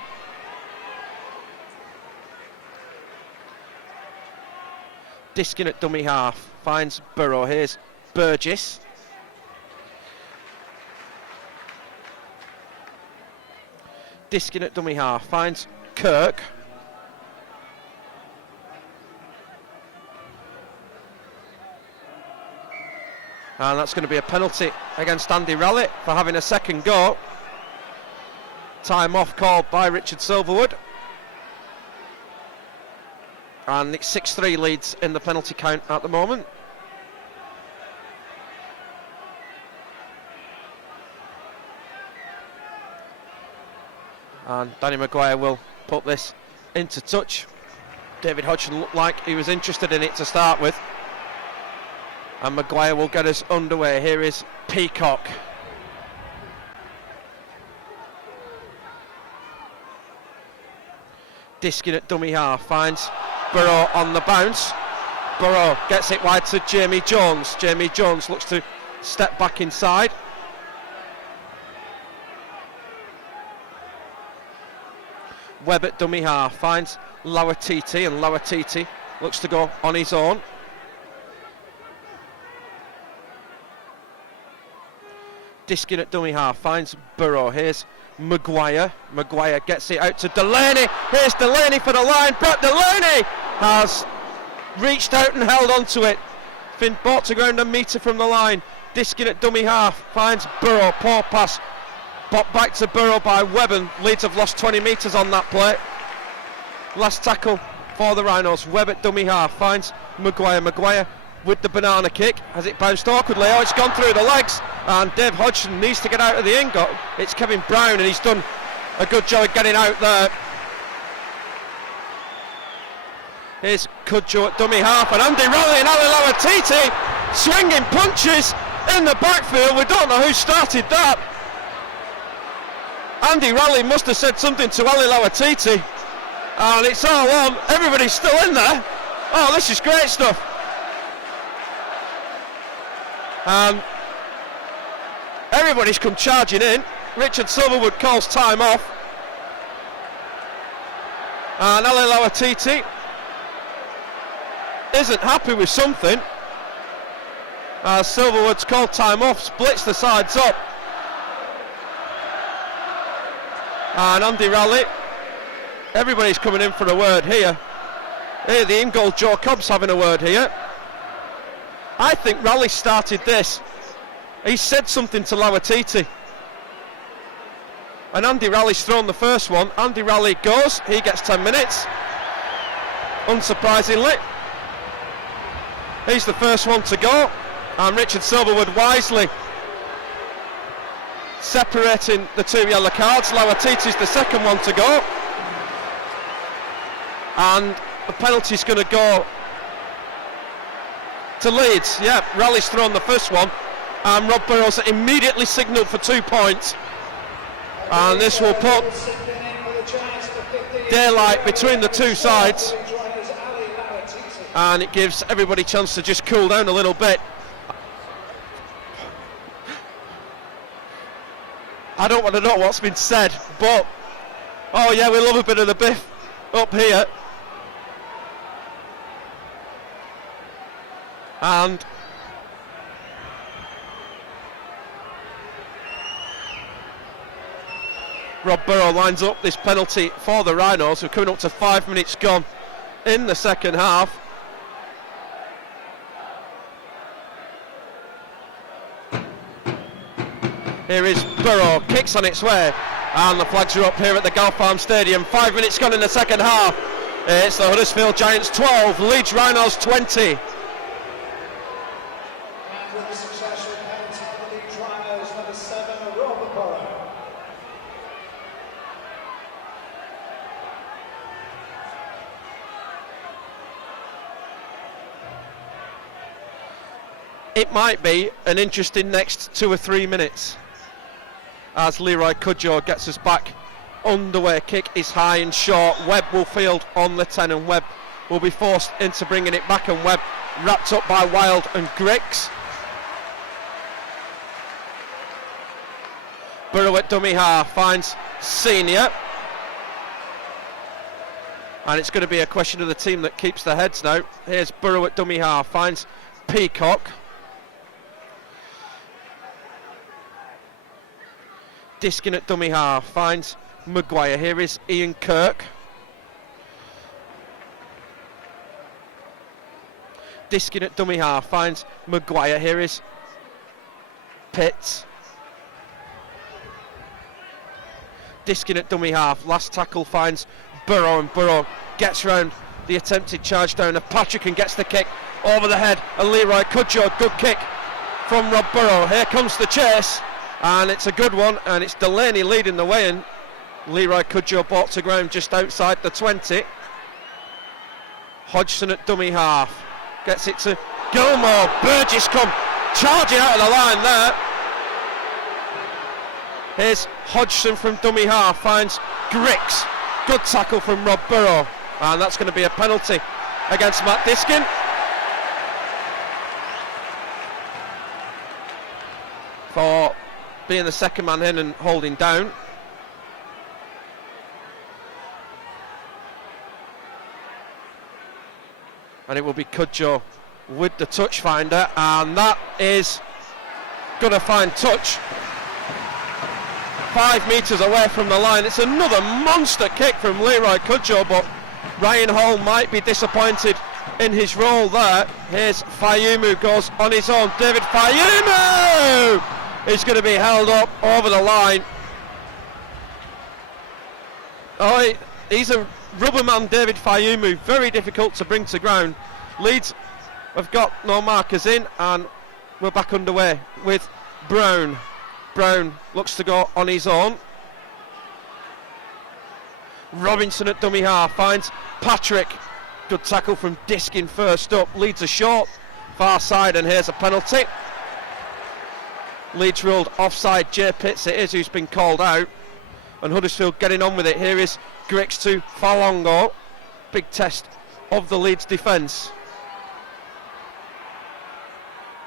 Disking at dummy half, finds Burrow. Here's Burgess. Disking at dummy half, finds Kirk. And that's going to be a penalty against Andy Raleigh for having a second go. Time off called by Richard Silverwood. And it's 6-3 Leeds in the penalty count at the moment. And Danny Maguire will put this into touch. David Hodgson looked like he was interested in it to start with. And Maguire will get us underway. Here is Peacock. Disking at dummy half, finds Burrow on the bounce. Burrow gets it wide to Jamie Jones. Jamie Jones looks to step back inside. Webb at dummy half, finds Lauatiti, and Lauatiti looks to go on his own. Disking at dummy half, finds Burrow. Here's Maguire. Maguire gets it out to Delaney. Here's Delaney for the line. Brock Delaney has reached out and held onto it. Been brought to ground a metre from the line. Disking at dummy half, finds Burrow. Poor pass. Bought back to Burrow by Webben. Leeds have lost 20 metres on that play. Last tackle for the Rhinos. Webb at dummy half, finds Maguire. Maguire with the banana kick. Has it bounced awkwardly? Oh, it's gone through the legs. And Dave Hodgson needs to get out of the ingot. It's Kevin Brown, and he's done a good job of getting out there. Here's Cudjoe at dummy half, and Andy Raleigh and Ali Lauatiti swinging punches in the backfield. We don't know who started that. Andy Raleigh must have said something to Ali Lauatiti, and it's all on. Everybody's still in there. Oh, this is great stuff. Everybody's come charging in. Richard Silverwood calls time off. And Ali Lauatiti isn't happy with something. Silverwood's called time off, splits the sides up. And Andy Raleigh, everybody's coming in for a word here. Here, the in-goal Joe Cobb's having a word here. I think Raleigh started this. He said something to Lauatiti. And Andy Raleigh's thrown the first one. Andy Raleigh goes, he gets 10 minutes. Unsurprisingly. He's the first one to go. And Richard Silverwood wisely separating the two yellow cards. Lauatiti's the second one to go. And the penalty's going to go to Leeds. Yeah, Raleigh's thrown the first one. And Rob Burrows immediately signalled for 2 points. And this will put daylight between the two sides. And it gives everybody a chance to just cool down a little bit. I don't want to know what's been said, but Oh yeah, we love a bit of the biff up here. And Rob Burrow lines up this penalty for the Rhinos. We're coming up to 5 minutes gone in the second half. Here is Burrow, kicks on its way, and the flags are up here at the Golf Farm Stadium. 5 minutes gone in the second half. It's the Huddersfield Giants 12, Leeds Rhinos 20. And with the successful penalty for the Leeds Rhinos, number 7, Rob Burrow. It might be an interesting next 2 or 3 minutes as Leroy Cudjoe gets us back underway. Kick is high and short. Webb will field on the 10, and Webb will be forced into bringing it back, and Webb wrapped up by Wild and Griggs. Burrow at dummy half finds Senior, and it's going to be a question of the team that keeps their heads now. Here's Burrow at dummy half finds Peacock. Diskin at dummy half finds Maguire. Here is Ian Kirk. Diskin at dummy half finds Maguire. Here is Pitts. Diskin at dummy half. Last tackle finds Burrow, and Burrow gets round the attempted charge down of Patrick and gets the kick over the head. And Leroy Cudjoe, good kick from Rob Burrow. Here comes the chase, and it's a good one, and it's Delaney leading the way, and Leroy Cudjoe brought to ground just outside the 20. Hodgson at dummy half gets it to Gilmore. Burgess come charging out of the line there. Here's Hodgson from dummy half finds Griggs. Good tackle from Rob Burrow, and that's going to be a penalty against Matt Diskin. For being the second man in and holding down. And it will be Cudjoe with the touch finder, and that is going to find touch 5 metres away from the line. It's another monster kick from Leroy Cudjoe, but Ryan Hall might be disappointed in his role there. Here's Fayumu, goes on his own. David Fayumu is going to be held up over the line. Oh, he's a rubber man, David Fayumu. Very difficult to bring to ground. Leeds have got no markers in, and we're back underway with Brown. Brown looks to go on his own. Robinson at dummy half finds Patrick. Good tackle from Diskin first up. Leeds are short, far side, and here's a penalty. Leeds ruled offside. Jay Pitts it is who's been called out, and Huddersfield getting on with it. Here is Griggs to Falongo. Big test of the Leeds defence.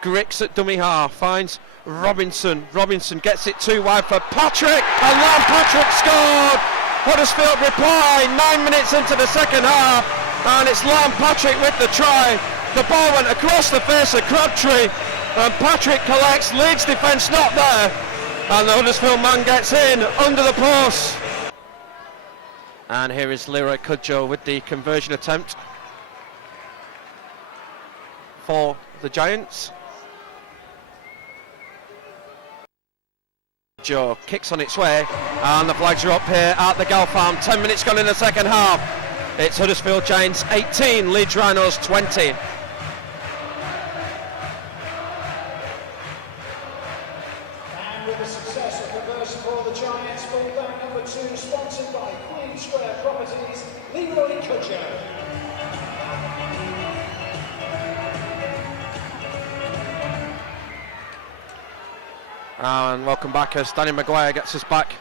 Griggs at dummy half finds Robinson. Robinson gets it too wide for Patrick, and Lam Patrick scored. Huddersfield reply 9 minutes into the second half, and it's Lam Patrick with the try. The ball went across the face of Crabtree, and Patrick collects. Leeds defence not there, and the Huddersfield man gets in under the post. And here is Leroy Cudjoe with the conversion attempt for the Giants. Joe kicks on its way, and the flags are up here at the Golf Farm. 10 minutes gone in the second half. It's Huddersfield Giants 18, Leeds Rhinos 20. And with the success of conversion for the Giants, fullback number 2, sponsored by Queen Square Properties, Leroy Cudjoe. And welcome back as Danny Maguire gets us back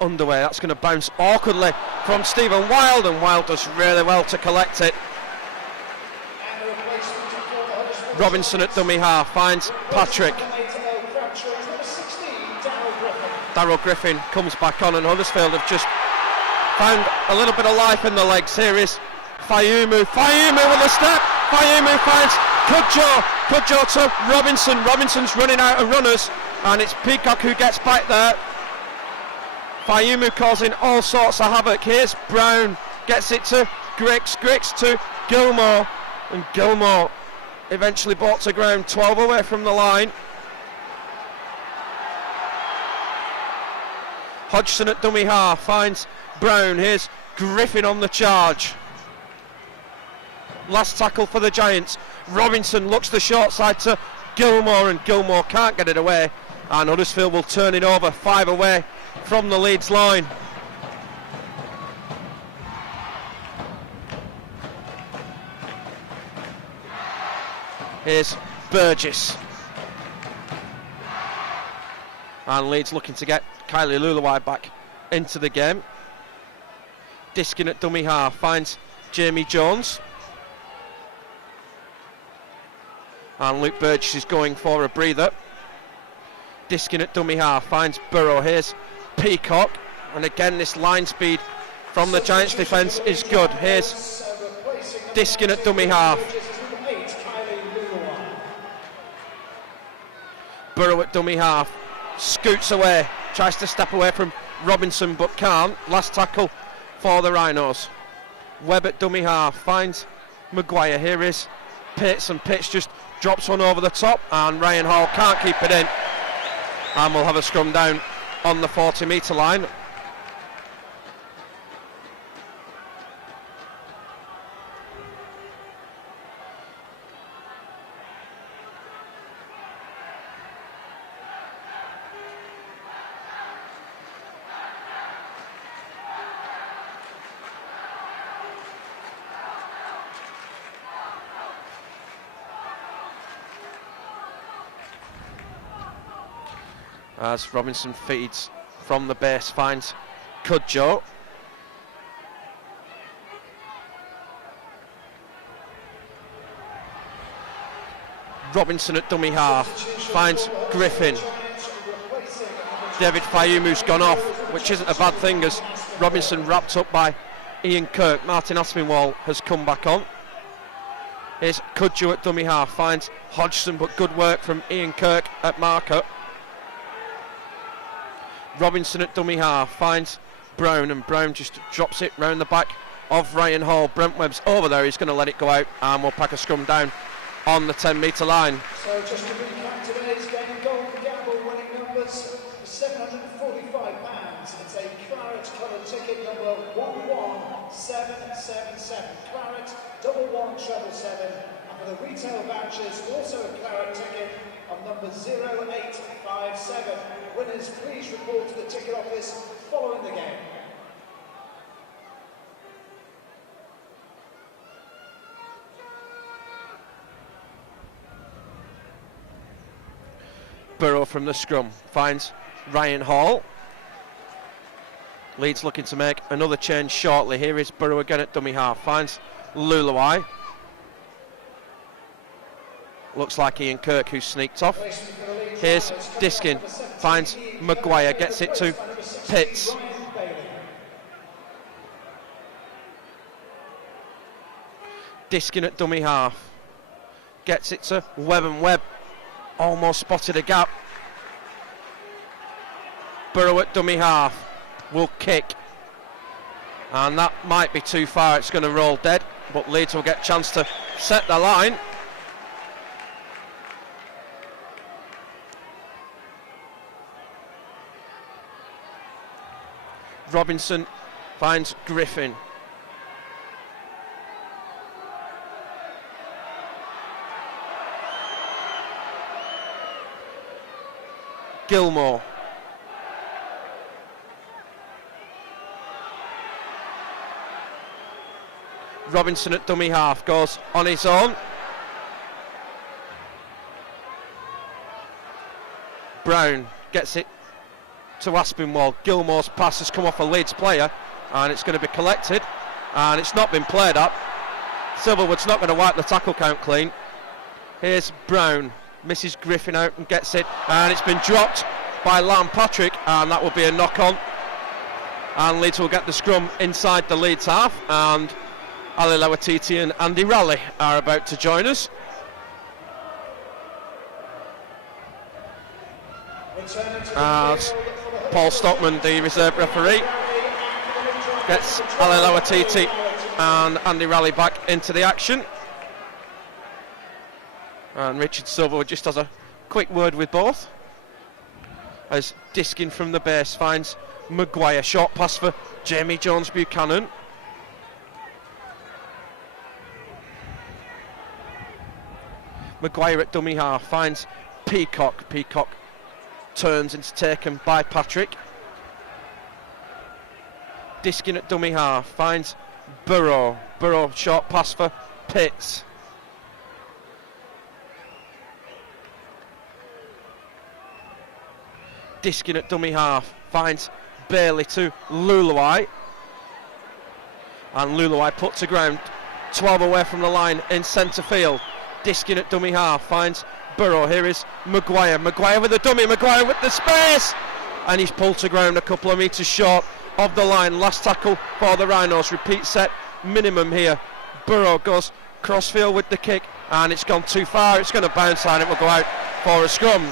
underway. That's going to bounce awkwardly from Stephen Wild, and Wild does really well to collect it. Robinson at dummy half finds Patrick. Darryl Griffin comes back on, and Huddersfield have just found a little bit of life in the legs. Here is Fayumu with a step. Fayumu finds Kudjo to Robinson's running out of runners, and it's Peacock who gets back there. Fayumu causing all sorts of havoc. Here's Brown, gets it to Griggs to Gilmore, and Gilmore eventually brought to ground, 12 away from the line. Hodgson at dummy half finds Brown. Here's Griffin on the charge. Last tackle for the Giants. Robinson looks the short side to Gilmore, and Gilmore can't get it away, and Huddersfield will turn it over, 5 away from the Leeds line. Here's Burgess, and Leeds looking to get Kylie Lulawai back into the game. Diskin at dummy half finds Jamie Jones, and Luke Burgess is going for a breather. Diskin at dummy half finds Burrow. Here's Peacock, and again this line speed from the Giants defence is good. Here's Diskin at dummy half. Burrow at dummy half, scoots away, tries to step away from Robinson but can't. Last tackle for the Rhinos. Webb at dummy half finds Maguire. Here is Pitts, and Pitts just drops one over the top, and Ryan Hall can't keep it in, and we'll have a scrum down on the 40-metre line. As Robinson feeds from the base, finds Kudjo. Robinson at dummy half, finds Griffin. David Fayumu's gone off, which isn't a bad thing, as Robinson wrapped up by Ian Kirk. Martin Aspinwall has come back on. Here's Kudjo at dummy half, finds Hodgson, but good work from Ian Kirk at marker. Robinson at dummy half finds Brown, and Brown just drops it round the back of Ryan Hall. Brent Webb's over there, he's going to let it go out, and we'll pack a scrum down on the 10-metre line. So just to recap today's game, Golden Gamble winning numbers £745. It's a claret coloured ticket number 11777. Claret 11777. And for the retail vouchers, also a claret ticket on number 0857. Winners, please report to the ticket office following the game. Burrow from the scrum finds Ryan Hall. Leeds looking to make another change shortly. Here is Burrow again at dummy half, finds Lulawai. Looks like Ian Kirk who sneaked off. Here's Diskin, finds Maguire, gets it to Pitts. Diskin at dummy half, gets it to Webb, and Webb almost spotted a gap. Burrow at dummy half will kick, and that might be too far. It's going to roll dead, but Leeds will get a chance to set the line. Robinson finds Griffin. Gilmore. Robinson at dummy half goes on his own. Brown gets it to Aspinwall. Gilmore's pass has come off a Leeds player, and it's going to be collected, and it's not been played up. Silverwood's not going to wipe the tackle count clean. Here's Brown, misses Griffin out and gets it, and it's been dropped by Lam Patrick, and that will be a knock on. And Leeds will get the scrum inside the Leeds half, and Ali Lawatiti and Andy Raleigh are about to join us. As Paul Stockman, the reserve referee, gets Ali Lawatiti and Andy Raleigh back into the action. And Richard Silverwood just has a quick word with both. As Diskin from the base finds Maguire, short pass for Jamie Jones-Buchanan. Maguire at dummy half finds Peacock. Peacock turns and is taken by Patrick. Diskin at dummy half finds Burrow. Burrow, short pass for Pitts. Diskin at dummy half finds Bailey to Luluai, and Luluai put to ground, 12 away from the line in centre field. Diskin at dummy half finds Burrow. Here is Maguire. Maguire with the dummy. Maguire with the space, and he's pulled to ground a couple of metres short of the line. Last tackle for the Rhinos. Repeat set minimum here. Burrow goes crossfield with the kick, and it's gone too far. It's going to bounce, and it will go out for a scrum.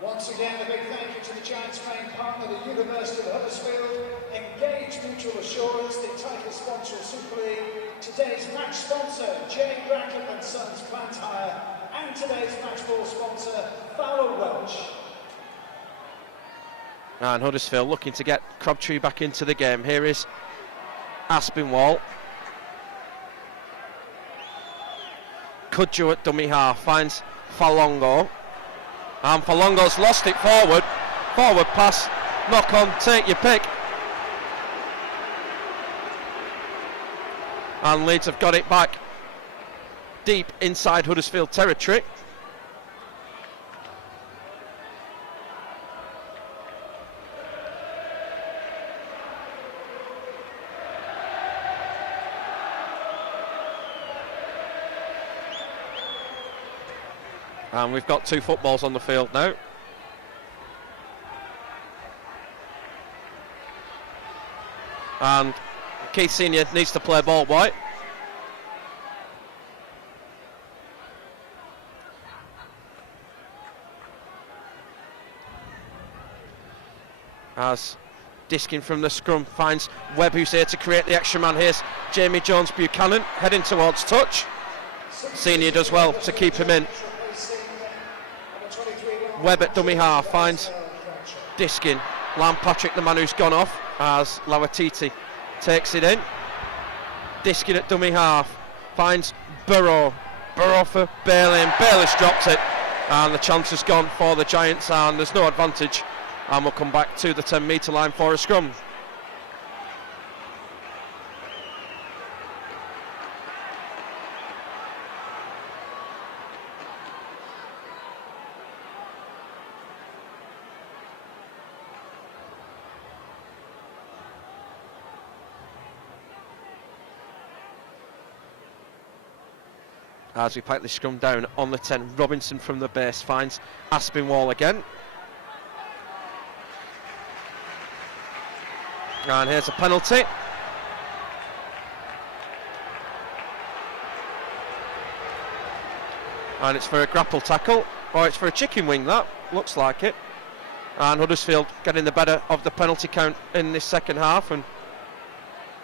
Once again, a big thank you to the Giants' main partner, the University of Huddersfield, Engage Mutual Assurance, the title sponsor of Super League, today's match sponsor, J. Brackett and Sons Plant Hire, and today's match ball sponsor, Fowler Welch. And Huddersfield looking to get Crabtree back into the game. Here is Aspinwall. Cudjoe at dummy half finds Falongo. And Falongo's lost it forward. Forward pass, knock on, take your pick. And Leeds have got it back deep inside Huddersfield territory. And we've got two footballs on the field now. And Keith Senior needs to play ball boy. As Diskin from the scrum finds Webb, who's here to create the extra man. Here's Jamie Jones-Buchanan heading towards touch. Senior does well to keep him in. Webb at dummy half finds Diskin. Patrick, the man who's gone off, as Lawatiti takes it in. Diskin at dummy half finds Burrow. Burrow for Bailey, and Bailey's dropped it, and the chance has gone for the Giants, and there's no advantage, and we'll come back to the 10-metre line for a scrum. As we pipe the scrum down on the 10, Robinson from the base finds Aspinwall again. And here's a penalty. And it's for a grapple tackle, or it's for a chicken wing, that looks like it. And Huddersfield getting the better of the penalty count in this second half, and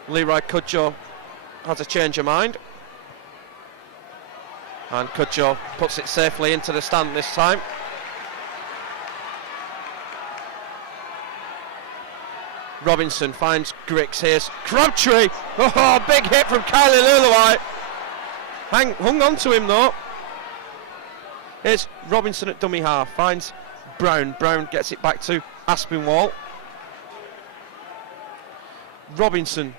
Leroy Cudjoe has a change of mind. And Cudjoe puts it safely into the stand this time. Robinson finds Griggs. Here's Crabtree. Oh, big hit from Kylie Luluai. Hung on to him though. Here's Robinson at dummy half. Finds Brown. Brown gets it back to Aspinwall. Robinson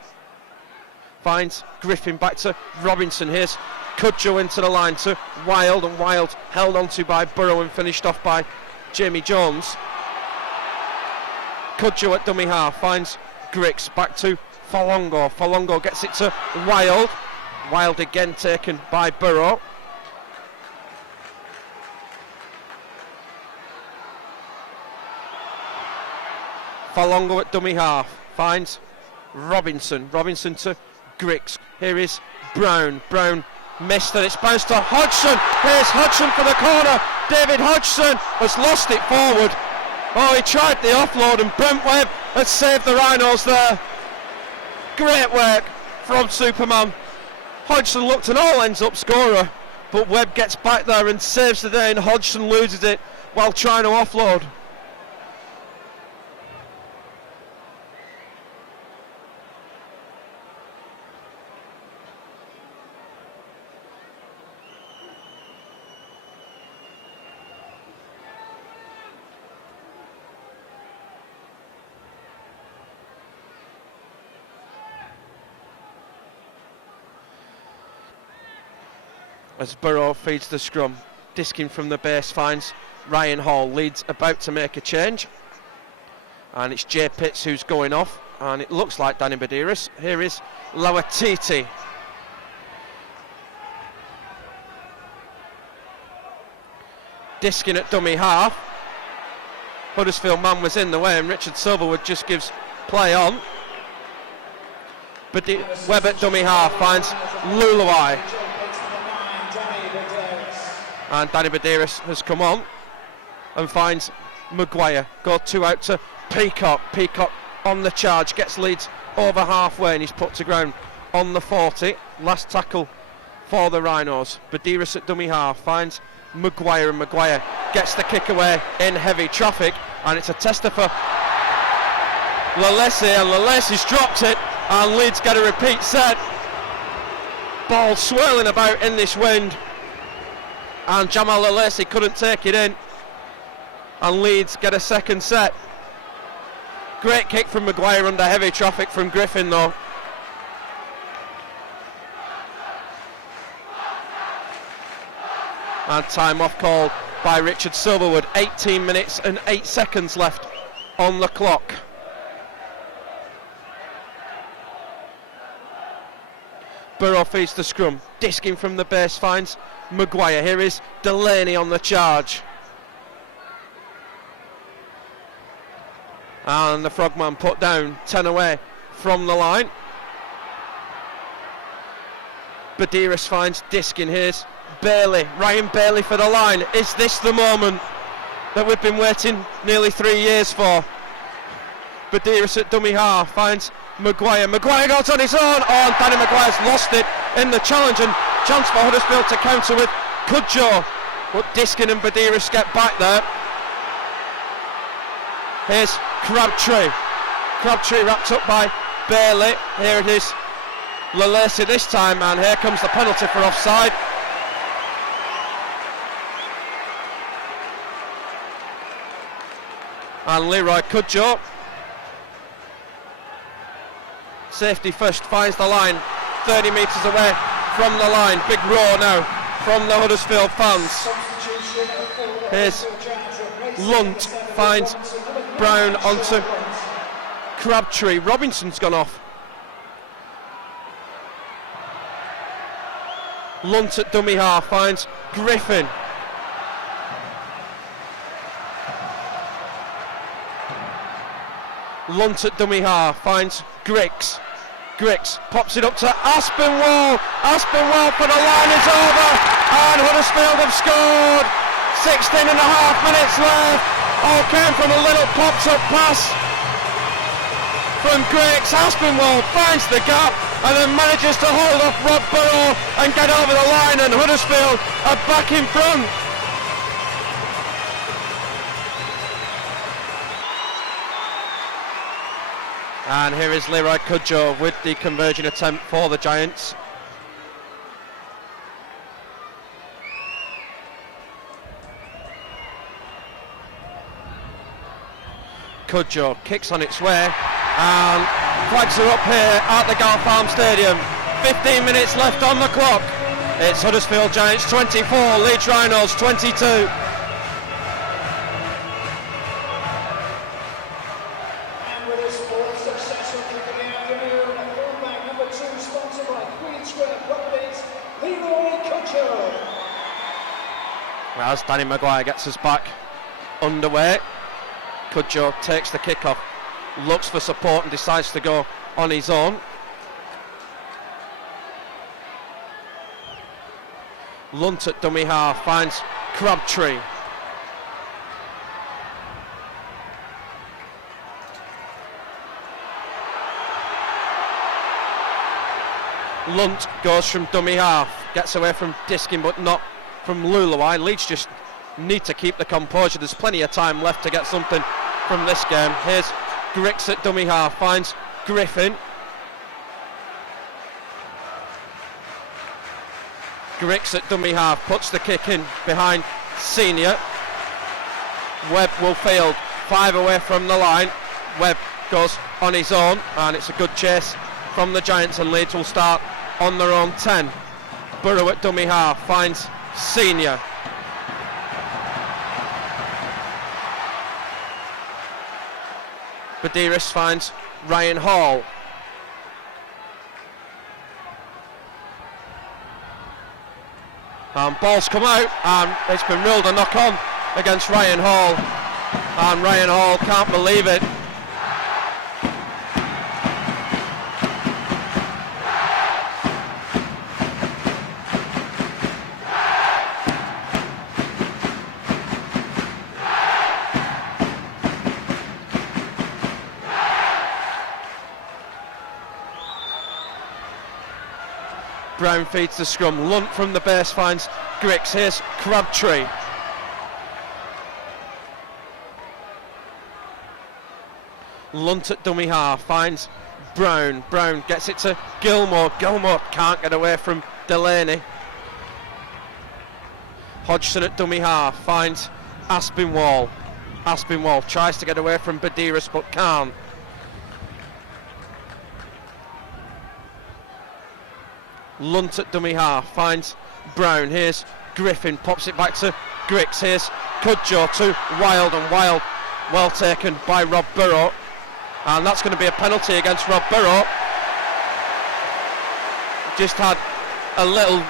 finds Griffin, back to Robinson. Here's Cudjoe into the line to Wild, and Wild held onto by Burrow and finished off by Jamie Jones. Cudjoe at dummy half finds Griggs, back to Falongo. Falongo gets it to Wild. Wild again taken by Burrow. Falongo at dummy half, finds Robinson to Griggs. Here is Brown missed, and it's bounced to Hodgson. Here's Hodgson for the corner. David Hodgson has lost it forward. Oh, he tried the offload, and Brent Webb has saved the Rhinos there. Great work from Superman. Hodgson looked an all ends up scorer, but Webb gets back there and saves the day, and Hodgson loses it while trying to offload. As Burrow feeds the scrum, disking from the base finds Ryan Hall. Leeds about to make a change, and it's Jay Pitts who's going off, and it looks like Danny Badiris. Here is Lawatiti. Disking at dummy half. Huddersfield man was in the way, and Richard Silverwood just gives play on. But Webb at dummy half finds Luluai. And Danny Badiris has come on and finds Maguire. Go 2 out to Peacock. Peacock on the charge, gets Leeds over halfway, and he's put to ground on the 40. Last tackle for the Rhinos. Badiris at dummy half finds Maguire, and Maguire gets the kick away in heavy traffic, and it's a tester for Lalesi, and Lalesi's dropped it, and Leeds get a repeat set. Ball swirling about in this wind, and Jamal Lalesi couldn't take it in, and Leeds get a second set. Great kick from Maguire under heavy traffic from Griffin though. And time off called by Richard Silverwood. 18 minutes and 8 seconds left on the clock. Burrow feeds the scrum, disking from the base finds Maguire. Here is Delaney on the charge, and the Frogman put down 10 away from the line. Badiris finds disking. Here's Bailey, Ryan Bailey for the line. Is this the moment that we've been waiting nearly 3 years for? Badiris at dummy half finds Maguire. Maguire goes on his own. Oh, and Danny Maguire's lost it in the challenge, and chance for Huddersfield to counter with Cudjoe. But Diskin and Badiris get back there. Here's Crabtree. Crabtree wrapped up by Bailey. Here it is, Lalesi this time, and here comes the penalty for offside. And Leroy Cudjoe, safety first, finds the line 30 metres away from the line. Big roar now from the Huddersfield fans. Here's Lunt, finds Brown onto Crabtree. Robinson's gone off. Lunt at dummy half finds Griffin. Lunt at dummy half finds Griggs. Griggs pops it up to Aspinwall. Aspinwall for the line is over, and Huddersfield have scored. 16 and a half minutes left. All came from a little popped up pass from Griggs. Aspinwall finds the gap and then manages to hold off Rob Burrow and get over the line, and Huddersfield are back in front. And here is Leroy Cudjoe with the conversion attempt for the Giants. Cudjoe kicks on its way and flags are up here at the Galt Farm Stadium. 15 minutes left on the clock. It's Huddersfield Giants 24, Leeds Rhinos 22. As Danny Maguire gets us back underway, Cudjoe takes the kick off looks for support and decides to go on his own. Lunt at dummy half finds Crabtree. Lunt goes from dummy half, gets away from Diskin but not from Luluai. Leeds just need to keep the composure. There's plenty of time left to get something from this game. Here's Grix at dummy half, finds Griffin. Grix at dummy half, puts the kick in behind Senior. Webb will field, 5 away from the line. Webb goes on his own, and it's a good chase from the Giants, and Leeds will start on their own 10. Burrow at dummy half, finds Senior. Badiris finds Ryan Hall. And ball's come out, and it's been ruled a knock on against Ryan Hall, and Ryan Hall can't believe it. Brown feeds the scrum. Lunt from the base finds Grix. Here's Crabtree. Lunt at dummy half finds Brown. Brown gets it to Gilmore. Gilmore can't get away from Delaney. Hodgson at dummy half finds Aspinwall. Aspinwall tries to get away from Badiris but can't. Lunt at dummy half finds Brown. Here's Griffin, pops it back to Grix. Here's Cudjoe to Wild, and Wild well taken by Rob Burrow, and that's going to be a penalty against Rob Burrow. Just had a little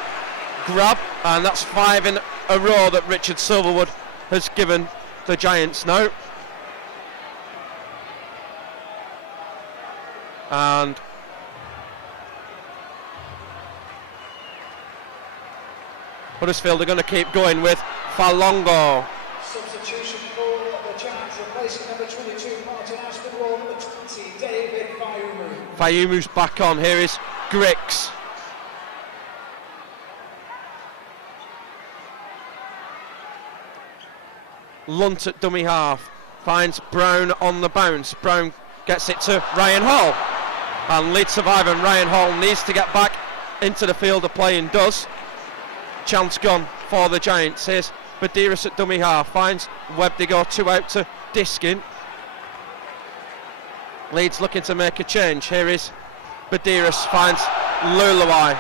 grab, and that's 5 in a row that Richard Silverwood has given the Giants now. And Huddersfield are going to keep going with Falongo. Substitution for the Giants, replacing number 22 Martin Aspinwall, number 20 David Fayumu. Fayumu's back on. Here is Grix. Lunt at dummy half finds Brown on the bounce. Brown gets it to Ryan Hall, and Leeds survive, and Ryan Hall needs to get back into the field of play and does. Chance gone for the Giants. Here's Badiris at dummy half, finds Webb. They go 2 out to Diskin. Leeds looking to make a change. Here is Badiris, finds Luluai.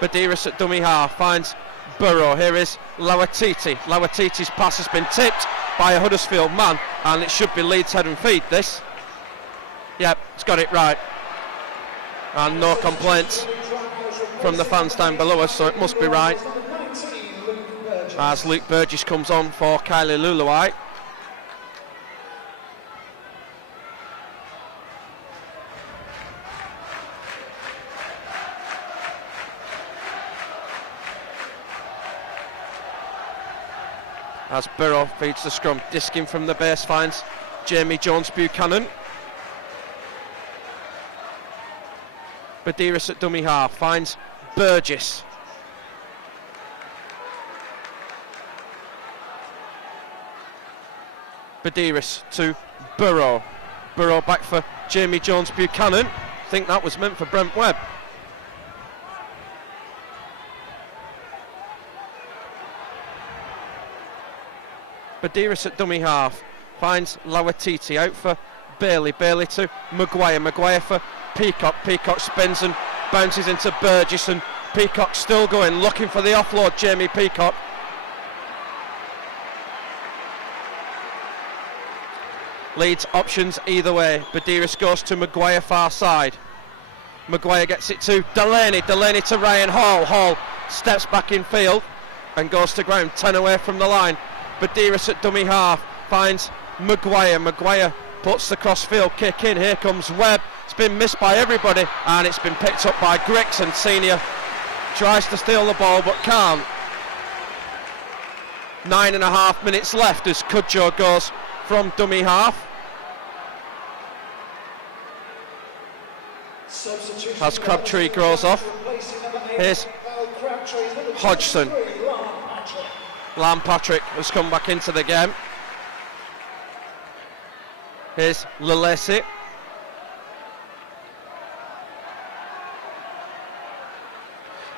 Badiris at dummy half finds Burrow. Here is Lawatiti. Lawatiti's pass has been tipped by a Huddersfield man, and it should be Leeds head and feed this. Yep, it's got it right. And no complaints from the fans down below us, so it must be right. As Luke Burgess comes on for Kylie Luluai. As Burrow feeds the scrum, Diskin from the base finds Jamie Jones-Buchanan. Badiris at dummy half finds Burgess. Badiris to Burrow. Burrow back for Jamie Jones-Buchanan. I think that was meant for Brent Webb. Badiris at dummy half finds Lawatiti, out for Bailey. Bailey to Maguire. Maguire for Peacock. Peacock spins and bounces into Burgess, and Peacock still going, looking for the offload. Jamie Peacock. Leeds options either way. Badiris goes to Maguire far side. Maguire gets it to Delaney. Delaney to Ryan Hall. Hall steps back in field and goes to ground, 10 away from the line. Badiris at dummy half finds Maguire. Maguire puts the crossfield kick in. Here comes Webb. It's been missed by everybody, and it's been picked up by Griggs, and Senior tries to steal the ball but can't. 9.5 minutes left as Cudjoe goes from dummy half. As Crabtree goes off. Here's Hodgson. Lampatrick has come back into the game. Here's Lelesi.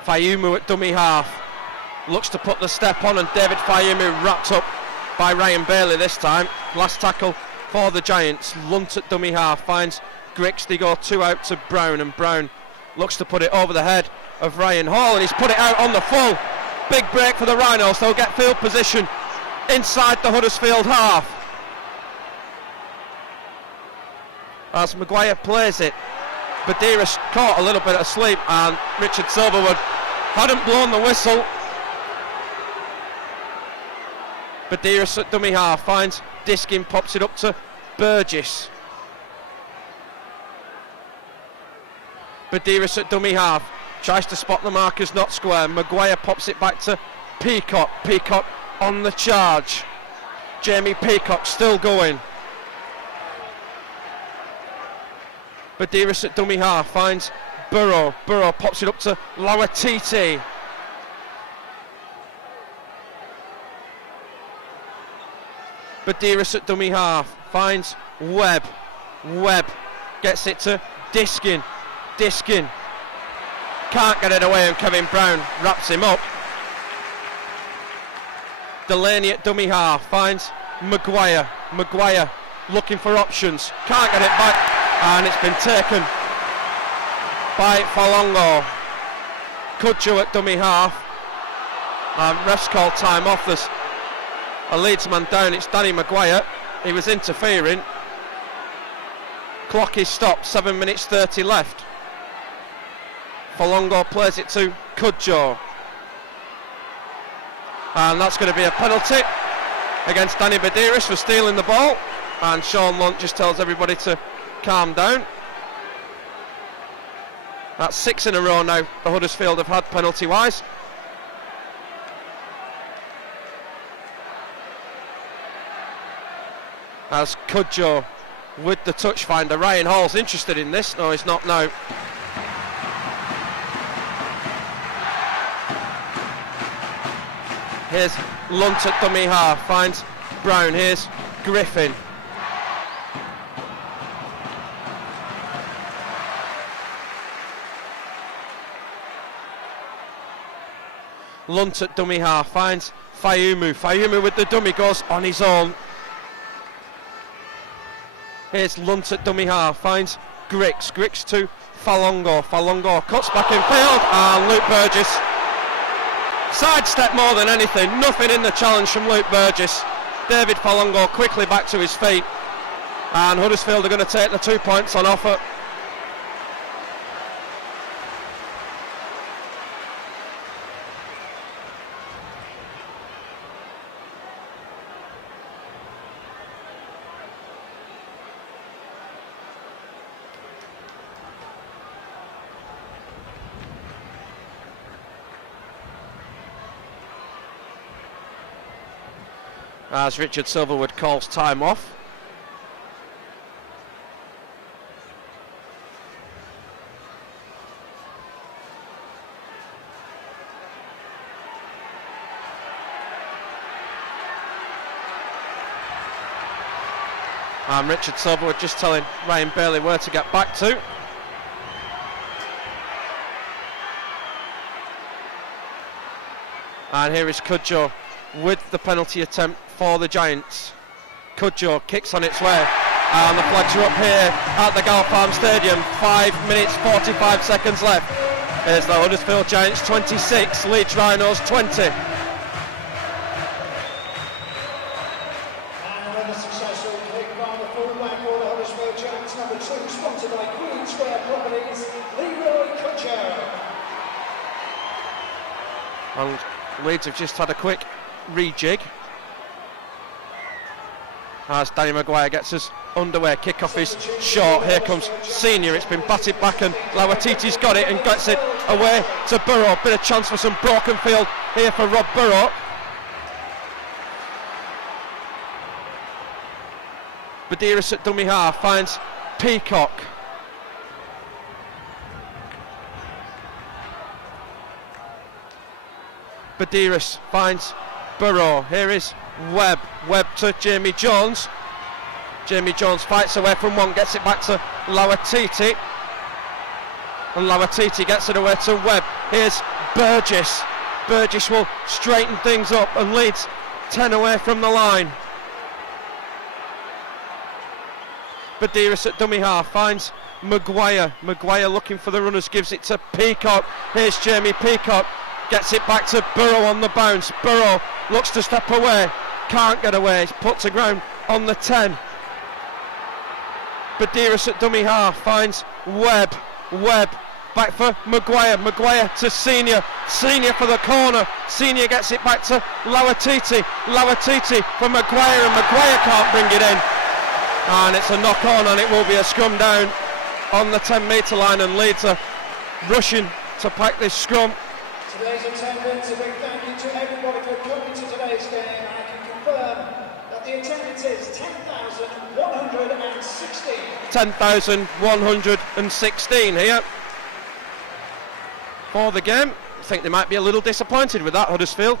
Fayumu at dummy half. Looks to put the step on, and David Fayumu wrapped up by Ryan Bailey this time. Last tackle for the Giants. Lunt at dummy half finds Griggs. They go 2 out to Brown, and Brown looks to put it over the head of Ryan Hall, and he's put it out on the full. Big break for the Rhinos. They'll get field position inside the Huddersfield half. As Maguire plays it, Badiris caught a little bit asleep, and Richard Silverwood hadn't blown the whistle. Badiris at dummy half finds Diskin, pops it up to Burgess. Badiris at dummy half tries to spot the markers, not square. Maguire pops it back to Peacock. Peacock on the charge. Jamie Peacock still going. Badiris at dummy half finds Burrow. Burrow pops it up to Lauatiti. Badiris at dummy half finds Webb. Webb gets it to Diskin. Diskin can't get it away, and Kevin Brown wraps him up. Delaney at dummy half finds Maguire. Maguire looking for options, can't get it back, and it's been taken by Falongo. Cudjoe at dummy half, and refs called time off. There's a Leeds man down. It's Danny Maguire. He was interfering. Clock is stopped. 7 minutes 30 left. Falongo plays it to Cudjoe, and that's going to be a penalty against Danny Badiris for stealing the ball, and Sean Lunt just tells everybody to calm down. That's 6 in a row now the Huddersfield have had penalty wise. As Cudjoe with the touch finder. Ryan Hall's interested in this. No, he's not now. Here's Lunt at dummy half, finds Brown. Here's Griffin. Lunt at dummy half, finds Fayumu. Fayumu with the dummy, goes on his own. Here's Lunt at dummy half, finds Griggs. Griggs to Falongo. Falongo cuts back in field, and Luke Burgess sidestep more than anything. Nothing in the challenge from Luke Burgess. David Falongo quickly back to his feet, and Huddersfield are going to take the 2 points on offer. As Richard Silverwood calls time off. And Richard Silverwood just telling Ryan Bailey where to get back to. And here is Cudjoe with the penalty attempt for the Giants. Cudjoe kicks on its way, and the flags are up here at the Gal Farm Stadium. 5 minutes 45 seconds left. Here's the Huddersfield Giants 26, Leeds Rhinos 20. And a successful kick by the full-back for the Huddersfield Giants, number 2, sponsored by Queen Square Properties, Leroy Cudjoe. And Leeds have just had a quick rejig. as Danny Maguire gets us underway. Kick-off is short. Here comes Senior. It's been batted back and Lawatiti's got it and gets it away to Burrow. Bit of chance for some broken field here for Rob Burrow. Badiris at dummy half finds Peacock. Badiris finds Burrow. Here is Webb. Webb to Jamie Jones. Jamie Jones fights away from one, gets it back to Lawatiti. And Lawatiti gets it away to Webb. Here's Burgess. Burgess will straighten things up and leads 10 away from the line. Badiris at dummy half finds Maguire. Maguire looking for the runners, gives it to Peacock. Here's Jamie Peacock. Gets it back to Burrow on the bounce. Burrow looks to step away. Can't get away. He's put to ground on the 10. Badiris at dummy half finds Webb. Webb back for Maguire. Maguire to Senior. Senior for the corner. Senior gets it back to Lawatiti. Lawatiti for Maguire, and Maguire can't bring it in. And it's a knock on, and it will be a scrum down on the 10-metre line, and Leeds are rushing to pack this scrum. Today's attendance, a big thank you to everybody for coming to today's game. I can confirm that the attendance is 10,116. 10,116 here for the game. I think they might be a little disappointed with that, Huddersfield.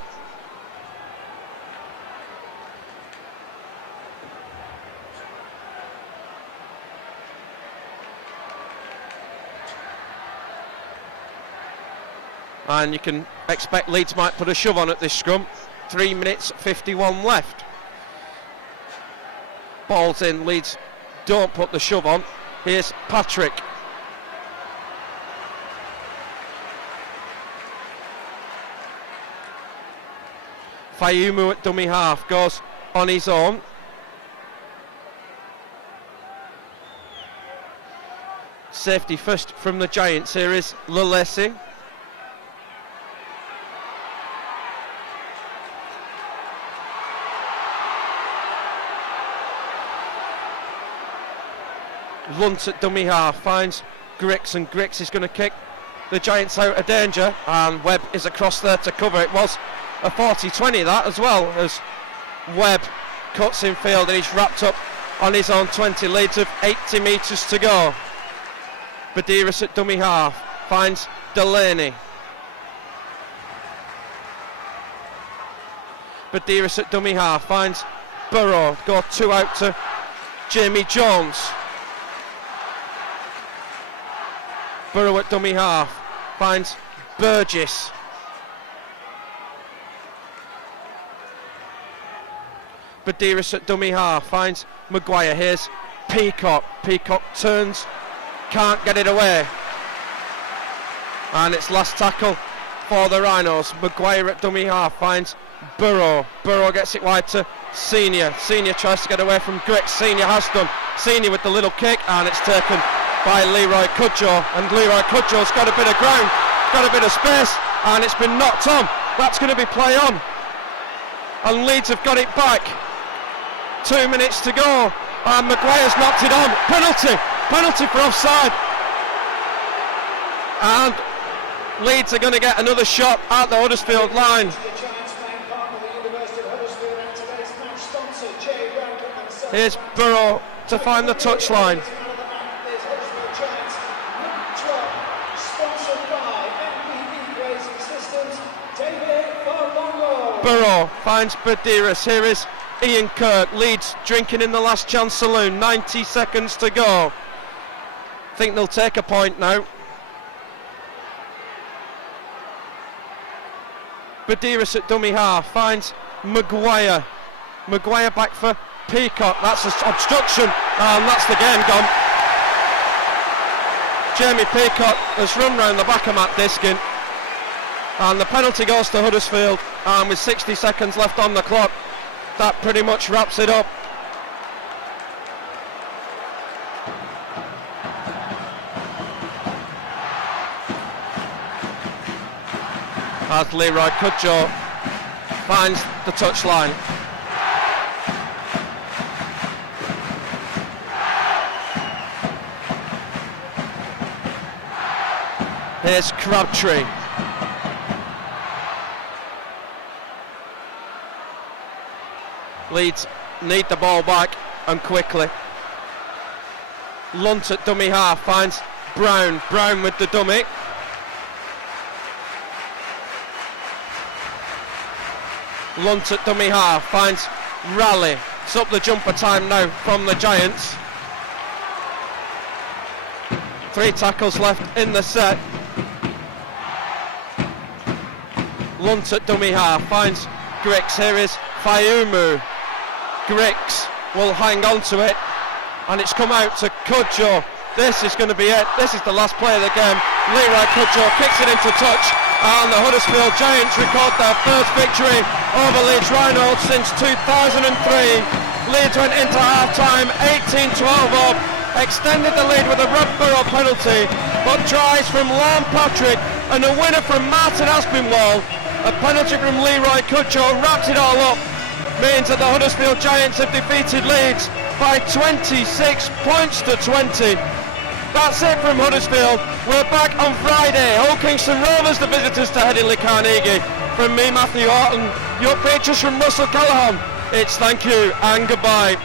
And you can expect Leeds might put a shove on at this scrum. 3 minutes 51 left. Ball's in. Leeds don't put the shove on. Here's Patrick. Fayumu at dummy half goes on his own. Safety first from the Giants. Here is Lulesi. Lunt at dummy half finds Grix, and Grix is going to kick the Giants out of danger, and Webb is across there to cover. It was a 40-20 that as well, as Webb cuts in field and he's wrapped up on his own 20. Leeds of 80 metres to go. Badiris at dummy half finds Delaney. Badiris at dummy half finds Burrow. Go 2 out to Jamie Jones. Burrow at dummy half finds Burgess. Badiris at dummy half finds Maguire. Here's Peacock. Peacock turns, can't get it away. And it's last tackle for the Rhinos. Maguire at dummy half finds Burrow. Burrow gets it wide to Senior. Senior tries to get away from Grix. Senior has done. Senior with the little kick, and it's taken by Leroy Cudjoe, and Leroy Cudjoe's got a bit of ground, got a bit of space, and it's been knocked on. That's going to be play on, and Leeds have got it back. 2 minutes to go, and Maguire's knocked it on. Penalty for offside, and Leeds are going to get another shot at the Huddersfield line. Here's Burrow to find the touchline. Burrow finds Badiris. Here is Ian Kirk. Leeds drinking in the last chance saloon. 90 seconds to go. I think they'll take a point now. Badiris at dummy half finds Maguire. Maguire back for Peacock. That's an obstruction, and that's the game gone. Jamie Peacock has run round the back of Matt Diskin, and the penalty goes to Huddersfield, and with 60 seconds left on the clock, that pretty much wraps it up. As Leroy Cudjoe finds the touchline. Here's Crabtree. Leeds need the ball back and quickly. Lunt at dummy half finds Brown. Brown with the dummy. Lunt at dummy half finds Raleigh. It's up the jumper time now from the Giants. 3 tackles left in the set. Lunt at dummy half finds Griggs. Here is Fayumu. Griggs will hang on to it, and it's come out to Cudjoe. This is going to be it. This is the last play of the game. Leroy Cudjoe kicks it into touch, and the Huddersfield Giants record their first victory over Leeds Rhinos since 2003. Leeds went into half-time 18-12 up, extended the lead with a Redborough penalty, but tries from Lorne Patrick and a winner from Martin Aspinwall. A penalty from Leroy Cudjoe wraps it all up, means that the Huddersfield Giants have defeated Leeds by 26 points to 20. That's it from Huddersfield. We're back on Friday. Hull Kingston Rovers, the visitors to Headingley Carnegie. From me, Matthew Orton, your pictures from Russell Callahan. It's thank you and goodbye.